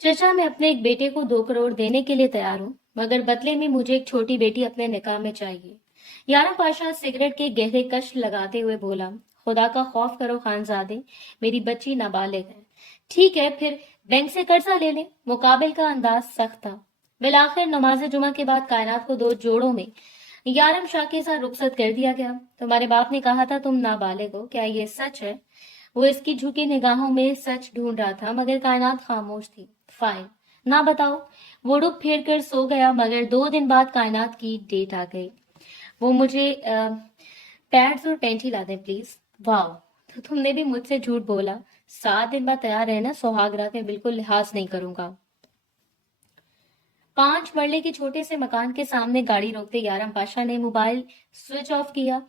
चचा, मैं अपने एक बेटे को 2 करोड़ देने के लिए तैयार हूँ, मगर बदले में मुझे एक छोटी बेटी अपने निकाह में चाहिए। यारा पाशा सिगरेट के गहरे कश लगाते हुए बोला, खुदा का खौफ करो खानजादे, मेरी बच्ची नाबालिग है। ठीक है, फिर बैंक से कर्जा ले ले। मुकाबिल का अंदाज सख्त था। बिलाखिर नमाज जुमा के बाद कायनात को 2 जोड़ों में यारम शाह के साथ रुखसत कर दिया गया। तुम्हारे बाप ने कहा था तुम नाबालिग हो, क्या ये सच है? वो इसकी झुकी निगाहों में सच ढूंढ रहा था, मगर कायनात खामोश थी। फाइन, ना बताओ। वो रुख फेर कर सो गया, मगर 2 दिन बाद कायनात की डेट आ गई। वो मुझे पैड्स और पेंट ही ला दें प्लीज। वाह, तो तुमने भी मुझसे झूठ बोला। 7 दिन बाद तैयार रहना, सुहागरात में बिल्कुल लिहाज नहीं करूंगा। 5 मरले के छोटे से मकान के सामने गाड़ी रोकते यारम पाशा ने मोबाइल स्विच ऑफ किया।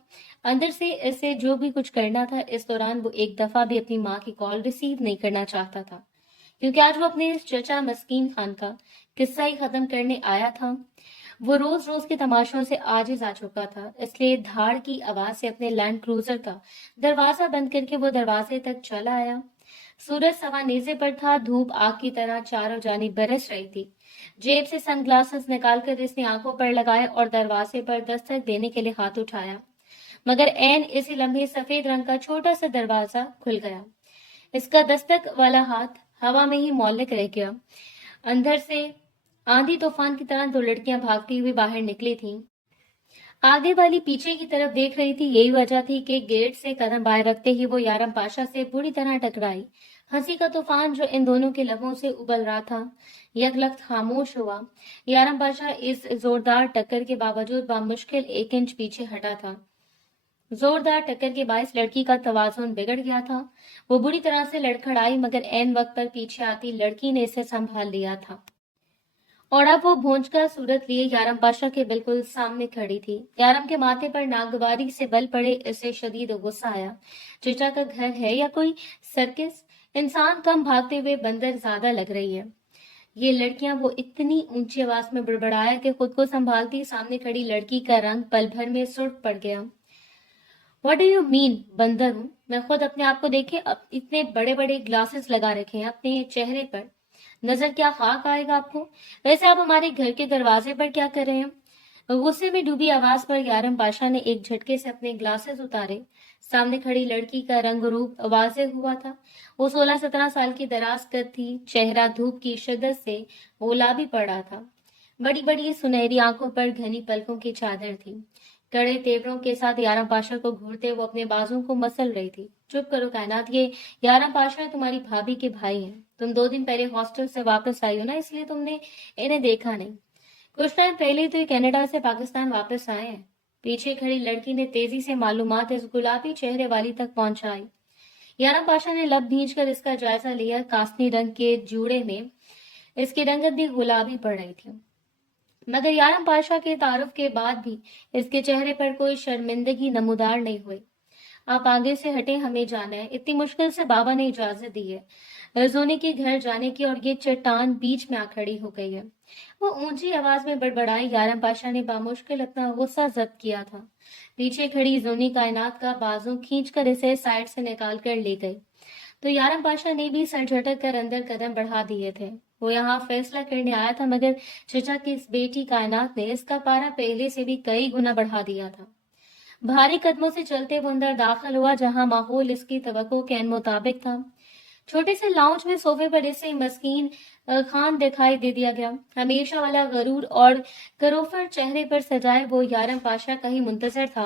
अंदर से इसे जो भी कुछ करना था, इस दौरान वो एक दफा भी अपनी माँ की कॉल रिसीव नहीं करना चाहता था, क्योंकि आज वो अपने इस चचा मस्कीन खान का किस्सा ही खत्म करने आया था। वो रोज रोज के तमाशों से आजिज आ चुका था, इसलिए धाड़ की आवाज से अपने लैंड क्रूजर का दरवाजा बंद करके वो दरवाजे तक चला आया। सूरज सवा नेजे पर था, धूप आग की तरह चारों जानी बरस रही थी। जेब से सनग्लासेस निकालकर इसने आंखों पर लगाए और दरवाजे पर दस्तक देने के लिए हाथ उठाया, मगर ऐन इसी लम्हे सफेद रंग का छोटा सा दरवाजा खुल गया। इसका दस्तक वाला हाथ हवा में ही मौलिक रह गया। अंदर से आंधी तूफान की तरह 2 लड़कियां भागती हुई बाहर निकली थीं। आगे वाली पीछे की तरफ देख रही थी। यही वजह थी कि गेट से कदम बाहर रखते ही वो यारम पाशा से बुरी तरह टकराई। हंसी का तूफान जो इन दोनों के लबों से उबल रहा था, यकलख्त खामोश हुआ। यारम पाशा इस जोरदार टक्कर के बावजूद बामुश्किल 1 इंच पीछे हटा था। जोरदार टक्कर के बायस लड़की का तवाज़ुन बिगड़ गया था। वो बुरी तरह से लड़खड़ाई, मगर ऐन वक्त पर पीछे आती लड़की ने इसे संभाल लिया था, और अब वो भोंज का सूरत लिए यारम पाशा के बिल्कुल सामने खड़ी थी। यारम के माथे पर नागवारी से बल पड़े इसे शदीद गुस्सा आया। चिटा का घर है या कोई सर्किस? इंसान कम भागते हुए बंदर ज्यादा लग रही है ये लड़कियां। वो इतनी ऊंची आवाज में बड़बड़ाया कि खुद को संभालती सामने खड़ी लड़की का रंग पल भर में सुर्ख पड़ गया। What do you mean? बंदर हूं मैं खुद? अपने आप को देखे, अब इतने बड़े बड़े ग्लासेस लगा रखे हैं अपने चेहरे पर, नजर क्या खाक आएगा आपको? वैसे आप हमारे घर के दरवाजे पर क्या कर रहे हैं? गुस्से में डूबी आवाज पर यारम पाशा ने एक झटके से अपने ग्लासेस उतारे। सामने खड़ी लड़की का रंग रूप वाज़ेह हुआ था। वो 16-17 साल की दराज कद थी, चेहरा धूप की शिद्दत से गुलाबी पड़ा था। बड़ी बड़ी सुनहरी आंखों पर घनी पलकों की चादर थी। कड़े तेवरों के साथ यारम पाशा को घूरते वो अपने बाजू को मसल रही थी। चुप करो कायनात, ये यारम पाशा तुम्हारी भाभी के भाई हैं। तुम 2 दिन पहले हॉस्टल से वापस आई हो ना, इसलिए तुमने इन्हें देखा नहीं। कुछ टाइम पहले तो ये कनाडा से पाकिस्तान वापस आए हैं। पीछे खड़ी लड़की ने तेजी से मालूमात इस गुलाबी चेहरे वाली तक पहुंचाई। यारम पाशा ने लब भींच कर इसका जायजा लिया। कास्नी रंग के जूड़े में इसकी रंगत भी गुलाबी पड़ रही थी, मगर यारम पाशा के तारुफ के बाद भी इसके चेहरे पर कोई शर्मिंदगी नमूदार नहीं हुई। आप आगे से हटे, हमें जाना है। इतनी मुश्किल से बाबा ने इजाजत दी है रजोनी के घर जाने की, और ये चट्टान बीच में आ खड़ी हो गई है। वो ऊंची आवाज में बड़बड़ाई। यारम पाशा ने बामुश्किल अपना गुस्सा जब्त किया था। पीछे खड़ी जोनी कायनात का बाजू खींचकर इसे साइड से निकाल कर ले गई, तो यारम पाशा ने भी सर झटक कर अंदर कदम बढ़ा दिए थे। वो यहाँ फैसला करने आया था, मगर चचा की इस बेटी कायनात ने इसका पारा पहले से भी कई गुना बढ़ा दिया था। भारी कदमों से चलते वो अंदर दाखिल हुआ, जहां माहौल इसकी तवक्को के मुताबिक था। छोटे से लाउंज में सोफे पर इसे मस्कीन खान दिखाई दे दिया गया। हमेशा वाला गरूर और करोफर चेहरे पर सजाए वो यारम पाशा का ही मुंतजर था।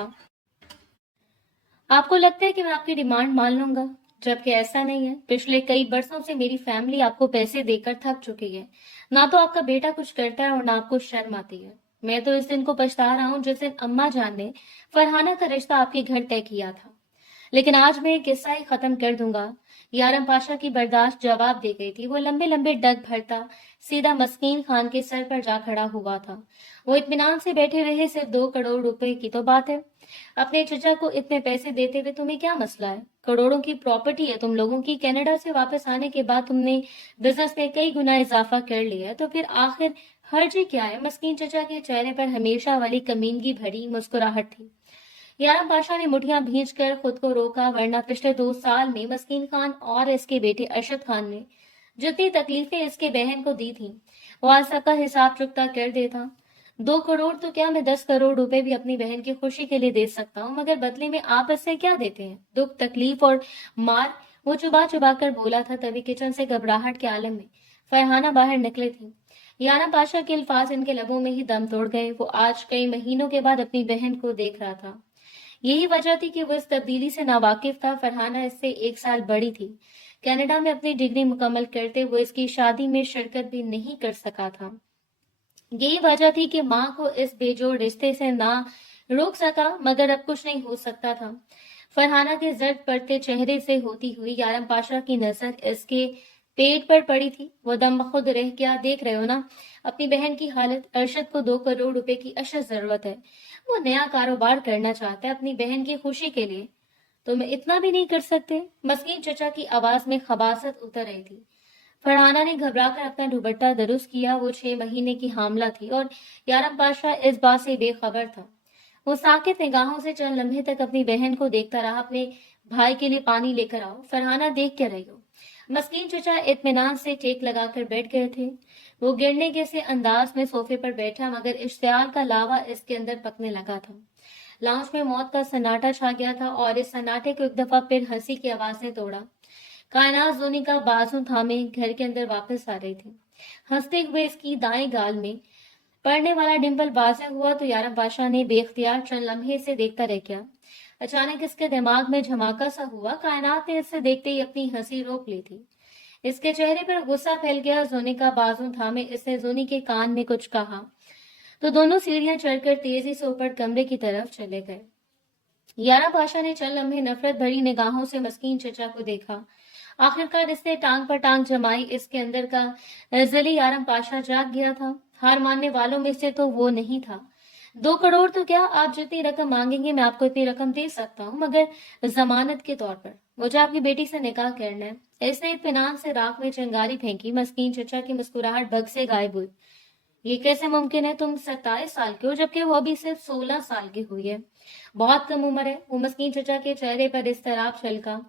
आपको लगता है कि मैं आपकी डिमांड मान लूंगा, जबकि ऐसा नहीं है। पिछले कई बरसों से मेरी फैमिली आपको पैसे देकर थक चुकी है। ना तो आपका बेटा कुछ करता है और ना आपको शर्म आती है। मैं तो इस दिन को पछता रहा हूँ जिस दिन अम्मा जान ने फरहाना का रिश्ता आपके घर तय किया था। लेकिन आज मैं किस्सा ही खत्म कर दूंगा। यारम पाशा की बर्दाश्त जवाब दे गई थी। वो लंबे लंबे डग भरता सीधा मस्कीन खान के सर पर जा खड़ा हुआ था। वो इत्मीनान से बैठे रहे। सिर्फ 2 करोड़ रुपए की तो बात है। अपने चचा को इतने पैसे देते हुए तुम्हें क्या मसला है? करोड़ों की प्रॉपर्टी है तुम लोगों की। कनाडा से वापस आने के बाद तुमने बिजनेस में कई गुना इजाफा कर लिया है, तो फिर आखिर हर्ज ही क्या है? मस्कीन चचा के चेहरे पर हमेशा वाली कमीनगी भरी मुस्कुराहट थी। यारम पाशा ने मुठियां भींच कर खुद को रोका, वरना पिछले 2 साल में मस्कीन खान और इसके बेटे अरशद खान ने जितनी तकलीफें इसके बहन को दी थी वो आज सबका हिसाब चुकता कर देता। 2 करोड़ तो क्या, मैं 10 करोड़ रुपए भी अपनी बहन की खुशी के लिए दे सकता हूँ, मगर बदले में आप इससे क्या देते हैं? दुख, तकलीफ और मार, वो चुबा चुबा कर बोला था। तभी किचन से घबराहट के आलम में फरहाना बाहर निकले थे। यारा पाशा के अल्फाज इनके लबों में ही दम तोड़ गए। वो आज कई महीनों के बाद अपनी बहन को देख रहा था। यही वजह थी कि वो इस तब्दीली से नावाकिफ था। फरहाना इससे 1 साल बड़ी थी। कनाडा में अपनी डिग्री मुकम्मल करते हुए इसकी शादी में शिरकत भी नहीं कर सका था। यही वजह थी कि माँ को इस बेजोड़ रिश्ते से ना रोक सका, मगर अब कुछ नहीं हो सकता था। फरहाना के जर्द पड़ते चेहरे से होती हुई यारम पाशा की नजर इसके पेट पर पड़ी थी। वो दम खुद रह गया। देख रहे हो ना अपनी बहन की हालत। अरशद को 2 करोड़ रुपए की अशद जरूरत है। वो नया कारोबार करना चाहता है अपनी बहन की खुशी के लिए। तो मैं इतना भी नहीं कर सकते? मस्कीन चचा की आवाज में खबासत उतर रही थी। फरहाना ने घबराकर अपना दुपट्टा दुरुस्त किया। वो 6 महीने की हामला थी और यारम पाशा इस बात से बेखबर था। वो साकित निगाहों से चंद लम्हे तक अपनी बहन को देखता रहा। अपने भाई के लिए पानी लेकर आओ। फरहाना, देख क्या रही हो? मस्कीन चचा इत्मीनान से टेक लगाकर बैठ गए थे। वो गिरने के से अंदाज में सोफे पर बैठा, मगर इश्तियाल का लावा इसके अंदर पकने लगा था। लाउंज में मौत का सन्नाटा छा गया था और इस सन्नाटे को एक दफा फिर हंसी की आवाज ने तोड़ा। कायनात जोनी का बाजू थामे घर के अंदर वापस आ रही थी। हंसते हुए इसकी दाएं गाल में पड़ने वाला डिंपल वाज़ेह हुआ तो यारम पाशा ने बेख्तियार चंद लम्हे से देखता रह गया। अचानक इसके दिमाग में झमाका सा हुआ। कायनात ने इससे देखते ही अपनी हंसी रोक ली थी। इसके चेहरे पर गुस्सा फैल गया। जोनी का बाजू थामे इसने जोनी के कान में कुछ कहा तो दोनों सीढ़ियां चढ़कर तेजी से ऊपर कमरे की तरफ चले गए। यारा पाशा ने चंद लम्हे नफरत भरी निगाहों से मस्कीन चचा को देखा। आखिरकार इसने टांग पर टांग जमाई। इसके अंदर का जली यारम पाशा जाग गया था। हार मानने वालों में से तो वो नहीं था। 2 करोड़ तो क्या, आप जितनी रकम मांगेंगे मैं आपको इतनी रकम दे सकता हूँ, मगर जमानत के तौर पर। मुझे आपकी बेटी से निकाह करना है। इसने इत्मीनान से राख में चिंगारी फेंकी। मस्कीन चचा की मुस्कुराहट भग से गायब हुई। ये कैसे मुमकिन है? तुम 27 साल के हो, जबकि वो अभी सिर्फ 16 साल की हुई है। बहुत कम उम्र है। वो मस्कीन चचा के चेहरे पर इस्तराब छलका।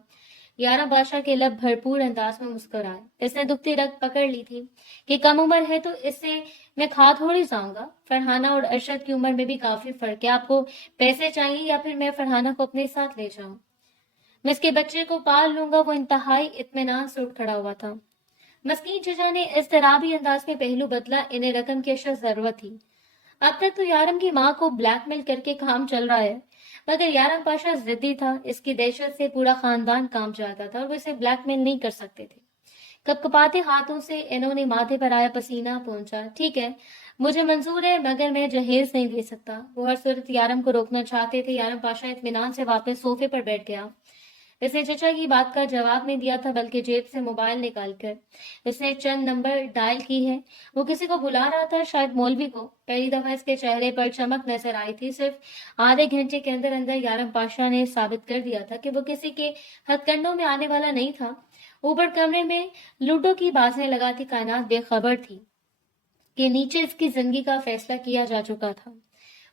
यारा बादशाह के लब भरपूर अंदाज में मुस्कुराए। इसने दुखती रग पकड़ ली थी कि कम उम्र है तो इससे मैं खा थोड़ी जाऊंगा। फरहाना और अरशद की उम्र में भी काफी फर्क है। आपको पैसे चाहिए या फिर मैं फरहाना को अपने साथ ले जाऊं? मैं इसके बच्चे को पाल लूंगा। वो इंतहाई इत्मीनान से उठ खड़ा हुआ था। मस्कीन चचा ने इज़्तिराबी अंदाज में पहलू बदला। इन्हें रकम की अशद जरूरत थी। अब तक तो यारम की माँ को ब्लैकमेल करके काम चल रहा है, मगर यारम पाशा जिद्दी था। इसकी दहशत से पूरा खानदान काम चलाता था और वो इसे ब्लैकमेल नहीं कर सकते थे। कपकपाते हाथों से इन्होंने माथे पर आया पसीना पोंछा। ठीक है, मुझे मंजूर है, मगर मैं जहेज नहीं दे सकता। वो हर सूरत यारम को रोकना चाहते थे। यारम पाशा इत्मीनान से वापस सोफे पर बैठ गया। इसने चचा की बात का जवाब नहीं दिया था, बल्कि जेब से मोबाइल निकालकर इसने चंद नंबर डायल की है। वो किसी को बुला रहा था, शायद मौलवी को। पहली दफा इसके चेहरे पर चमक नजर आई थी। सिर्फ आधे घंटे के अंदर अंदर यारम पाशा ने साबित कर दिया था कि वो किसी के हथकंडों में आने वाला नहीं था। ऊपर कमरे में लूडो की बाजें लगाती कायनात बेखबर थी कि नीचे इसकी जिंदगी का फैसला किया जा चुका था।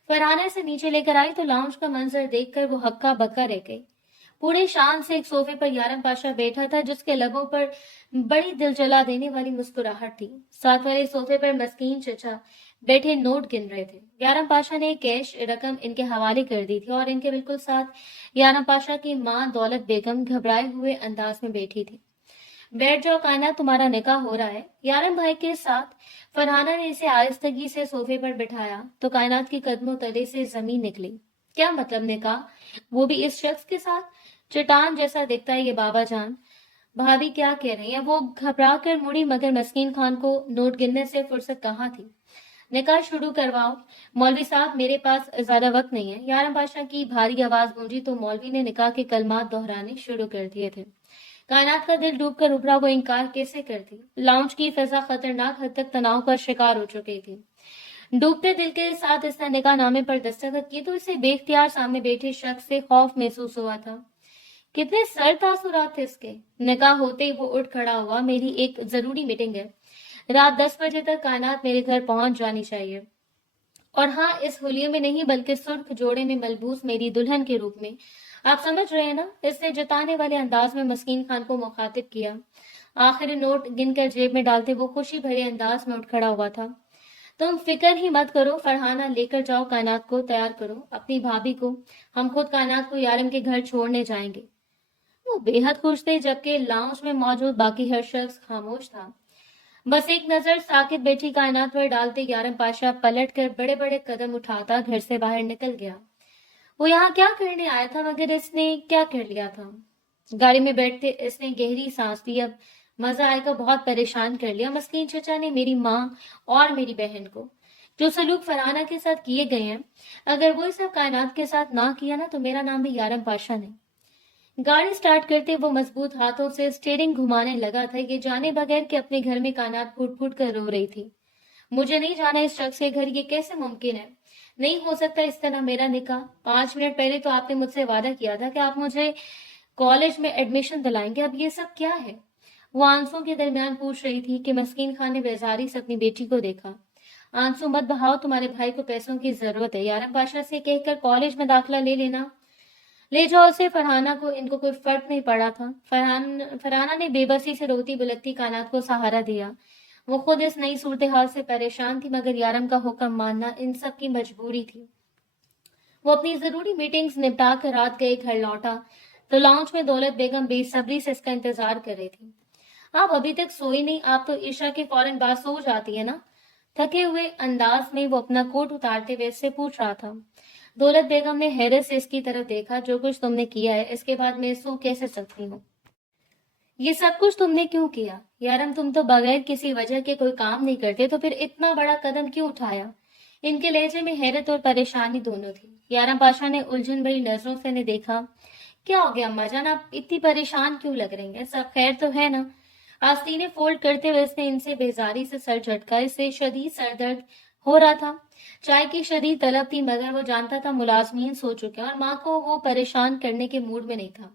फरहाना से नीचे लेकर आई तो लाउंज का मंजर देखकर वो हक्का बक्का रह गई। पूरे शान से एक सोफे पर यारम पाशा बैठा था, जिसके लबों पर बड़ी दिल जला देने वाली मुस्कुराहट थी। साथ वाले सोफे पर मस्कीन चचा बैठे नोट गिन रहे थे। यारम पाशा ने कैश रकम इनके हवाले कर दी थी और इनके बिल्कुल साथ यारम पाशा की माँ दौलत बेगम घबराए हुए अंदाज में बैठी थी। बैठ जाओ कायनात, तुम्हारा निकाह हो रहा है। यारम भाई के साथ फरहाना ने इसे आहिस्तगी से सोफे पर बिठाया तो कायनात के कदमों तले से जमीन निकली। क्या मतलब निकाह? वो भी इस शख्स के साथ? चट्टान जैसा दिखता है ये बाबा जान। भाभी क्या कह रही है? वो घबरा कर मुड़ी, मगर मस्कीन खान को नोट गिनने से फुर्सत कहाँ थी। निकाह शुरू करवाओ मौलवी साहब, मेरे पास ज्यादा वक्त नहीं है। यारम पाशा की भारी आवाज गूंजी तो मौलवी ने निकाह के कलमात दोहराने शुरू कर दिए थे। कायनात का दिल डूब कर उभरा। वो इनकार कैसे करती? लाउंज की फिजा खतरनाक हद तक तनाव का शिकार हो चुकी थी। डूबते दिल के साथ इसने निकाह नामे पर दस्तखत की तो इसे बेख्तियार सामने बैठे शख्स से खौफ महसूस हुआ था। कितने सर तासुरात थे इसके। निकाह होते ही वो उठ खड़ा हुआ। मेरी एक जरूरी मीटिंग है। रात 10 बजे तक कायनात मेरे घर पहुंच जानी चाहिए। और हाँ, इस होलिये में नहीं, बल्कि सुर्ख जोड़े में मलबूस मेरी दुल्हन के रूप में। आप समझ रहे हैं ना? इसने जताने वाले अंदाज में मस्कीन खान को मुखातिब किया। आखिरी नोट गिनकर जेब में डालते वो खुशी भरे अंदाज में उठ खड़ा हुआ था। तुम फिक्र ही मत करो फरहाना, लेकर जाओ कायनात को, तैयार करो अपनी भाभी को, हम खुद कायनात को यारम के घर छोड़ने जाएंगे। वो बेहद खुश थे, जबकि लाउंज में मौजूद बाकी हर शख्स खामोश था। बस एक नजर साकित बैठी कायनात पर डालते यारम पाशा पलट कर बड़े बड़े कदम उठाता घर से बाहर निकल गया। वो यहाँ क्या करने आया था, मगर इसने क्या कर लिया था? गाड़ी में बैठते इसने गहरी सांस ली। अब मजा आएगा, बहुत परेशान कर लिया मस्कीन चचा ने मेरी माँ और मेरी बहन को। जो सलूक फरहाना के साथ किए गए हैं, अगर वो सब कायनात के साथ ना किया ना, तो मेरा नाम भी यारम पाशा नहीं। गाड़ी स्टार्ट करते वो मजबूत हाथों से स्टीयरिंग घुमाने लगा था, ये जाने बगैर कि अपने घर में कायनात फूट फूट कर रो रही थी। मुझे नहीं जाना इस शख्स के घर, ये कैसे मुमकिन है? नहीं हो सकता इस तरह मेरा निकाह। 5 मिनट पहले तो आपने मुझसे वादा किया था कि आप मुझे कॉलेज में एडमिशन दिलाएंगे, अब ये सब क्या है? वो आंसुओं के दरमियान पूछ रही थी कि मस्कीन खान ने बेजारी से अपनी बेटी को देखा। आंसू मत बहाओ, तुम्हारे भाई को पैसों की जरूरत है, यारम पाशा से कहकर कॉलेज में दाखिला ले लेना। ले जाओ उसे फरहाना को, इनको कोई फर्क नहीं पड़ा था। फरहाना ने बेबसी से रोती बिलखती कायनात को सहारा दिया। वो खुद इस नई सूरत हाल से परेशान थी, मगर यारम का हुक्म मानना इन सब की मजबूरी थी। वो अपनी जरूरी मीटिंग्स निपटा कर रात गए घर लौटा तो लॉन्च में दौलत बेगम बेसब्री से इसका इंतजार कर रही थी। आप अभी तक सोई नहीं? आप तो ईशा के फौरन बाद सो जाती है ना? थके हुए अंदाज में वो अपना कोट उतारते हुए इससे पूछ रहा था। दौलत बेगम ने हैरत से इसकी तरफ देखा। जो कुछ तुमने किया है, इसके बाद मैं सो कैसे सकती हूँ? ये सब कुछ तुमने क्यों किया? यारम, तुम तो बगैर किसी वजह के कोई काम नहीं करते, तो फिर इतना बड़ा कदम क्यों उठाया? इनके लहजे में हैरत और परेशानी दोनों थी। यारम पाशा ने उलझन भरी नजरों से इन्हें देखा। क्या हो गया अम्मा जान, आप इतनी परेशान क्यों लग रही हैं? सब खैर तो है ना? आस्तीनें फोल्ड करते हुए इसने इनसे बेजारी से सर झटका। इससे शदीद सरदर्द हो रहा था। चाय की शदीद तलब थी, मगर वो जानता था मुलाजमीन सो चुके हैं और माँ को वो परेशान करने के मूड में नहीं था।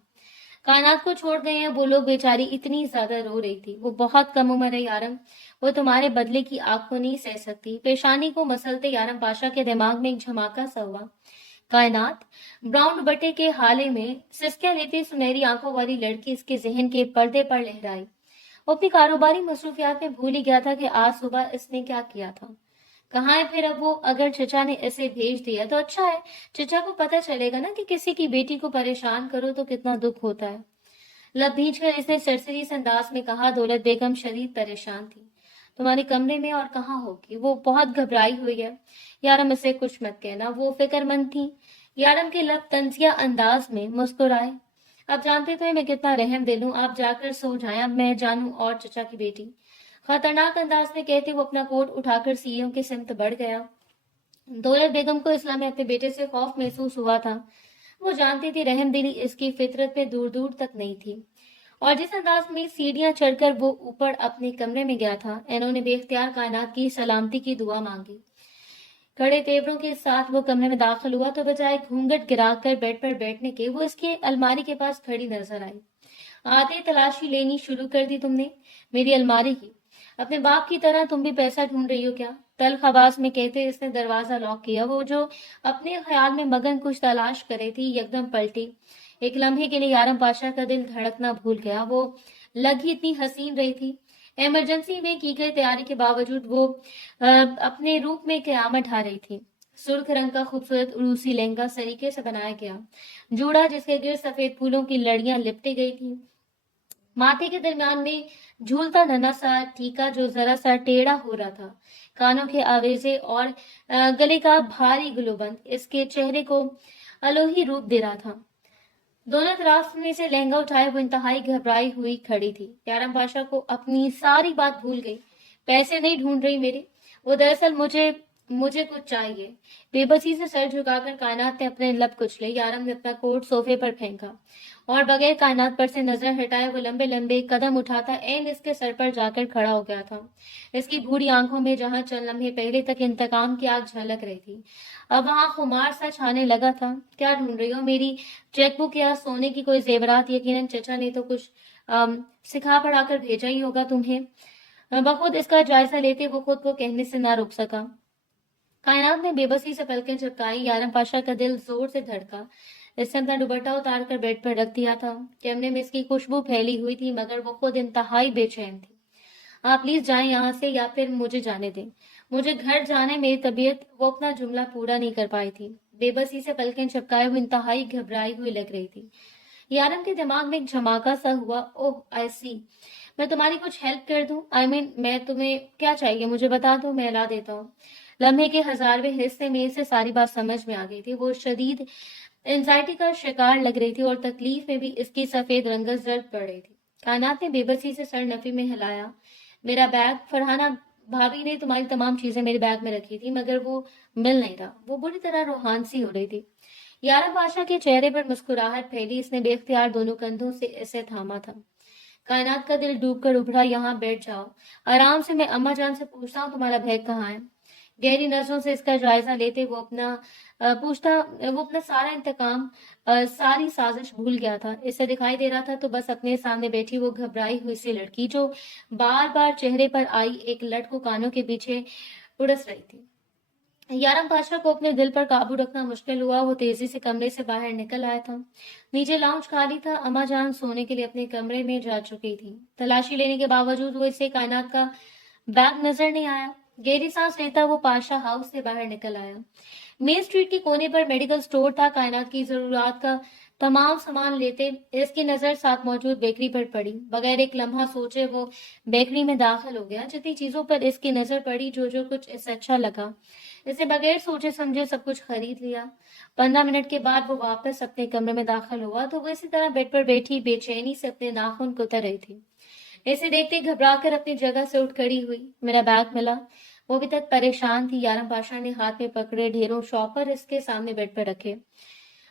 कायनात को छोड़ गए हैं वो लोग, बेचारी इतनी ज्यादा रो रही थी। वो बहुत कम उम्र है यारम, वो तुम्हारे बदले की आग को नहीं सह सकती। पेशानी को मसलते यारम पाशा के दिमाग में एक झमाका सा हुआ। कायनात, ब्राउन दुपट्टे के हाले में सिसकियां लेती सुनहरी आंखों वाली लड़की इसके जहन के पर्दे पर लहराई। वो अपनी कारोबारी मसरूफियात में भूल ही गया था कि आज सुबह इसने क्या किया था। कहाँ है फिर अब वो? अगर चचा ने इसे भेज दिया तो अच्छा है, चचा को पता चलेगा ना कि किसी की बेटी को परेशान करो तो कितना दुख होता है। लब भींच कर इसने सरसरी से अंदाज में कहा। दौलत बेगम शदीद परेशान थी। तुम्हारे कमरे में, और कहाँ होगी? वो बहुत घबराई हुई है। यारम, इसे कुछ मत कहना, वो फिक्रमंद थी। यारम के लब तंजिया अंदाज में मुस्कुराए। अब जानते तो है मैं कितना रहम दिल हूँ, आप जाकर सो जाएं, अब मैं जानू और चचा की बेटी। खतरनाक अंदाज में कहते वो अपना कोट उठाकर सीढ़ियों की सिमत बढ़ गया। दौलत बेगम को इस्लाम में अपने बेटे से खौफ महसूस हुआ था। वो जानती थी रहमदिली इसकी फितरत में दूर दूर तक नहीं थी। और जिस अंदाज में सीढ़ियां चढ़कर वो ऊपर अपने कमरे में गया था, इन्होंने बेख्तियार कायनात की सलामती की दुआ मांगी। कड़े तेवरों के साथ वो कमरे में दाखिल हुआ तो बजाय घूंघट गिराकर बेड पर बैठने के, वो इसके अलमारी के पास खड़ी नजर आई। आते तलाशी लेनी शुरू कर दी तुमने मेरी अलमारी की? अपने बाप की तरह तुम भी पैसा ढूंढ रही हो क्या? तल्ख आवाज में कहते इसने दरवाजा लॉक किया। वो जो अपने ख्याल में मगन कुछ तलाश कर रही थी, यकदम पलटी। एक लम्हे के लिए यारम पाशा का दिल धड़कना भूल गया। वो लगी इतनी हसीन रही थी। इमरजेंसी में की गई तैयारी के बावजूद वो अपने रूप में कयामत ढा रही थी। सुर्ख रंग का खूबसूरत उरूसी लहंगा सरीके से बनाया गया, जूड़ा जिसके गिर सफेद फूलों की लड़ियां लिपटी गई थी। माथे के दरमियान में झूलता नन्हा सा टीका जो जरा सा टेढ़ा हो रहा था। कानों के आवेजे और गले का भारी गुलोबंद इसके चेहरे को अलोही रूप दे रहा था। दोनों तरफ में से लहंगा उठाए वो इंतहाई घबराई हुई खड़ी थी। यारम पाशा को अपनी सारी बात भूल गई। पैसे नहीं ढूंढ रही मेरे, वो दरअसल मुझे मुझे कुछ चाहिए। बेबसी से सर झुकाकर कायनात ने अपने लब कुचले। यारम ने अपना कोट सोफे पर फेंका और बगैर कायनात पर से नजर हटाए वो लंबे लंबे कदम उठाता एन इसके सर पर जाकर खड़ा हो गया था। इसकी भूरी आंखों में जहां चंद लम्हे पहले तक इंतकाम की आग झलक रही थी, अब वहां खुमार सा छाने लगा था। क्या ढूंढ रही हो? मेरी चेकबुक या सोने की कोई जेवरात? यकीनन चचा ने तो कुछ सिखा पढ़ाकर भेजा ही होगा तुम्हें। बखुद इसका जायजा लेते वो खुद को कहने से ना रोक सका। कायनात ने बेबसी से पलकें झपकाई। यारम पाशा का दिल जोर से धड़का। इसने अपना दुपट्टा उतार कर बेड पर रख दिया था। कमरे में इसकी खुशबू फैली हुई थी, मगर वो खुद इंतहाई बेचैन थी। आप प्लीज जाएं यहाँ से, या फिर मुझे जाने दें, मुझे घर जाना है, मेरी तबीयत। वो अपना जुमला पूरा नहीं कर पाई थी। बेबसी से पलकें झपकाए हुए इंतहाई घबराई हुई लग रही थी। यारम के दिमाग में एक झमाका सा हुआ। ओह, आई सी, मैं तुम्हारी कुछ हेल्प कर दूं? मैं तुम्हें क्या चाहिए मुझे बता दो, मैं ला देता हूँ। लम्हे के हजारवें हिस्से में इसे सारी बात समझ में आ गई थी। वो शदीद एंजाइटी का शिकार लग रही थी और तकलीफ में भी इसकी सफेद रंगत जर्द पड़ रही थी। कायनात ने बेबसी से सर नफी में हिलाया। मेरा बैग, फरहाना भाभी ने तुम्हारी तमाम चीजें मेरे बैग में रखी थी, मगर वो मिल नहीं रहा। वो बुरी तरह रूहान सी हो रही थी। यारा पाशा के चेहरे पर मुस्कुराहट फैली। इसने बेख्तियार दोनों कंधों से इसे थामा था। कायनात का दिल डूब कर उभरा। यहाँ बैठ जाओ आराम से, मैं अम्मा जान से पूछता हूँ तुम्हारा बैग कहाँ है। गहरी नजरों से इसका जायजा लेते वो अपना सारा इंतकाम, सारी साजिश भूल गया था। इसे दिखाई दे रहा था तो बस अपने सामने बैठी वो घबराई हुई सी लड़की, जो बार बार चेहरे पर आई एक लट को कानों के पीछे उड़स रही थी। यारम पाशा को अपने दिल पर काबू रखना मुश्किल हुआ। वो तेजी से कमरे से बाहर निकल आया था। नीचे लाउंज खाली था। अम्मा जान सोने के लिए अपने कमरे में जा चुकी थी। तलाशी लेने के बावजूद वो इसे कायनात का बैग नजर नहीं आया। गहरी सांस लेता वो पाशा हाउस से बाहर निकल आया। मेन स्ट्रीट के कोने पर मेडिकल स्टोर था। कायनात की जरूरत का तमाम सामान लेते इसकी नजर साथ मौजूद बेकरी पर पड़ी। बगैर एक लम्हा सोचे वो बेकरी में दाखिल हो गया। जितनी चीजों पर इसकी नजर पड़ी, जो जो कुछ इसे अच्छा लगा, इसे बगैर सोचे समझे सब कुछ खरीद लिया। 15 मिनट के बाद वो वापस अपने कमरे में दाखिल हुआ तो वो इसी तरह बेड पर बैठी बेचैनी से अपने नाखून कुतर रही थी। इसे देखते घबरा कर अपनी जगह से उठ खड़ी हुई। मेरा बैग मिला? वो अभी तक परेशान थी। यारम पाशा ने हाथ में पकड़े ढेरों शॉपर इसके सामने बेड पर रखे।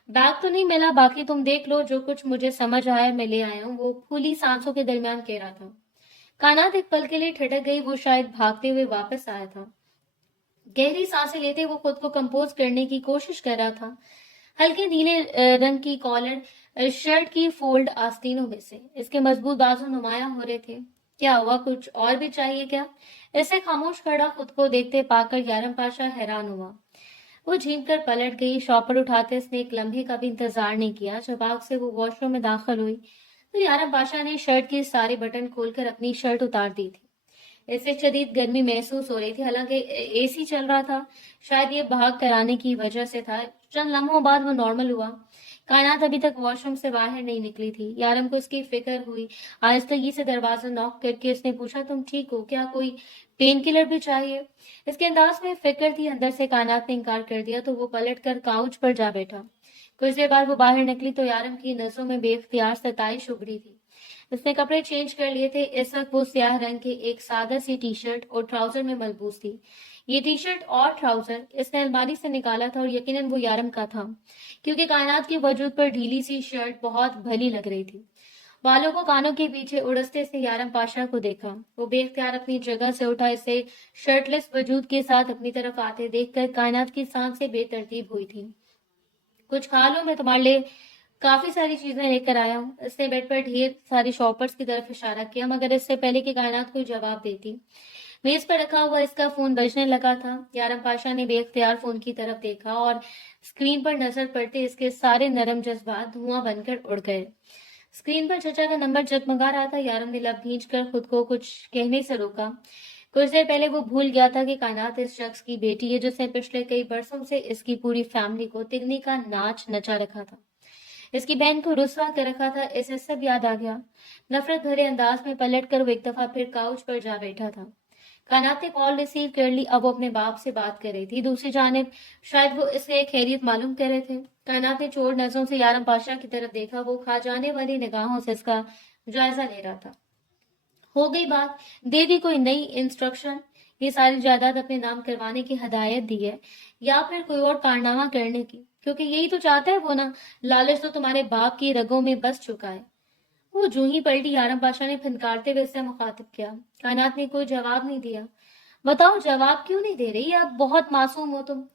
बैग तो नहीं मिला, बाकी तुम देख लो, जो कुछ मुझे समझ आया मैं ले आया हूँ, वो फूली सांसों के दरमियान कह रहा था। कानात एक पल के लिए ठिठक गई। वो शायद भागते हुए वापस आया था। गहरी सांसें लेते वो खुद को कंपोज करने की कोशिश कर रहा था। हल्के नीले रंग की कॉलर शर्ट की फोल्ड आस्तीनों में से इसके मजबूत बाजू नुमाया हो रहे थे। क्या हुआ, कुछ और भी चाहिए क्या? इसे खामोश खड़ा खुद को देखते पाकर यारम पाशा हैरान हुआ। वो झीम कर पलट गई। शॉपर उठाते इसने एक लम्हे का भी इंतजार नहीं किया। जब आग से वो वॉशरूम में दाखिल हुई तो यारम पाशा ने शर्ट के सारे बटन खोलकर अपनी शर्ट उतार दी थी। इससे शदीद गर्मी महसूस हो रही थी, हालांकि एसी चल रहा था। शायद ये भाग कराने की वजह से था। चंद लम्हों बाद वो नॉर्मल हुआ। कायनात अभी तक वॉशरूम से बाहर नहीं निकली थी। यारम को इसकी फिक्र हुई। आहिस्तगी से दरवाजा नॉक करके इसने पूछा, तुम ठीक हो क्या? कोई पेन किलर भी चाहिए? इसके अंदाज में फिक्र थी। अंदर से कायनात ने इनकार कर दिया तो वो पलट कर काउच पर जा बैठा। कुछ देर बाद वो बाहर निकली तो यारम की नजरों में बेख्तियार सताइश उभरी थी। उसने कपड़े चेंज कर लिए थे। इस वक्त वो स्याह रंग के एक सादा सी टी शर्ट और ट्राउजर में मलबूस थी। ये टी शर्ट और ट्राउजर इसने अलमारी से निकाला था और यकीनन वो यारम का था, क्योंकि कायनात के वजूद पर ढीली सी शर्ट बहुत भली लग रही थी। बालों को कानों के पीछे उड़सते से यारम पाशा को देखा। वो बेख्तियार अपनी जगह से उठा। इसे शर्टलेस वजूद के साथ अपनी तरफ आते देखकर कायनात की सांसें बेतरतीब हुई थी। कुछ खा लो, मैं तुम्हारे लिए काफी सारी चीजें लेकर आया हूँ। इसने बेड पर ढेर सारी शॉपर्स की तरफ इशारा किया, मगर इससे पहले कि कायनात कोई जवाब देती मेज पर रखा हुआ इसका फोन बजने लगा था। यारम पाशा ने बेख्तियार फोन की तरफ देखा और स्क्रीन पर नजर पड़ते इसके सारे नरम जज्बात धुआं बनकर उड़ गए। स्क्रीन पर चचा का नंबर जगमगा रहा था। यारम ने लब खींच कर खुद को कुछ कहने से रोका। कुछ देर पहले वो भूल गया था कि कायनात इस शख्स की बेटी है जिसने पिछले कई बरसों से इसकी पूरी फैमिली को तिगनी का नाच नचा रखा था, इसकी बहन को रुसवा कर रखा था। इसे सब याद आ गया। नफरत भरे अंदाज में पलट कर वो एक दफा फिर काउच पर जा बैठा था। कायनात ने कॉल रिसीव कर ली। अब वो अपने बाप से बात कर रही थी। दूसरी जानिब शायद वो इससे खैरियत मालूम कर रहे थे। कायनात ने चोर नजरों से यारम पाशा की तरफ देखा। वो खा जाने वाली निगाहों से इसका जायजा ले रहा था। हो गई बात, दे दी कोई नई इंस्ट्रक्शन? ये सारी जायदाद अपने नाम करवाने की हदायत दी है, या फिर कोई और कारनामा करने की? क्योंकि यही तो चाहता है वो ना। लालच तो तुम्हारे बाप की रगों में बस चुका है। वो जूं ही पलटी, यारम पाशा ने फनकारते हुए इससे मुखातिब किया। कायनात ने कोई जवाब नहीं दिया। बताओ, जवाब क्यों नहीं दे रही? आप बहुत मासूम हो तुम।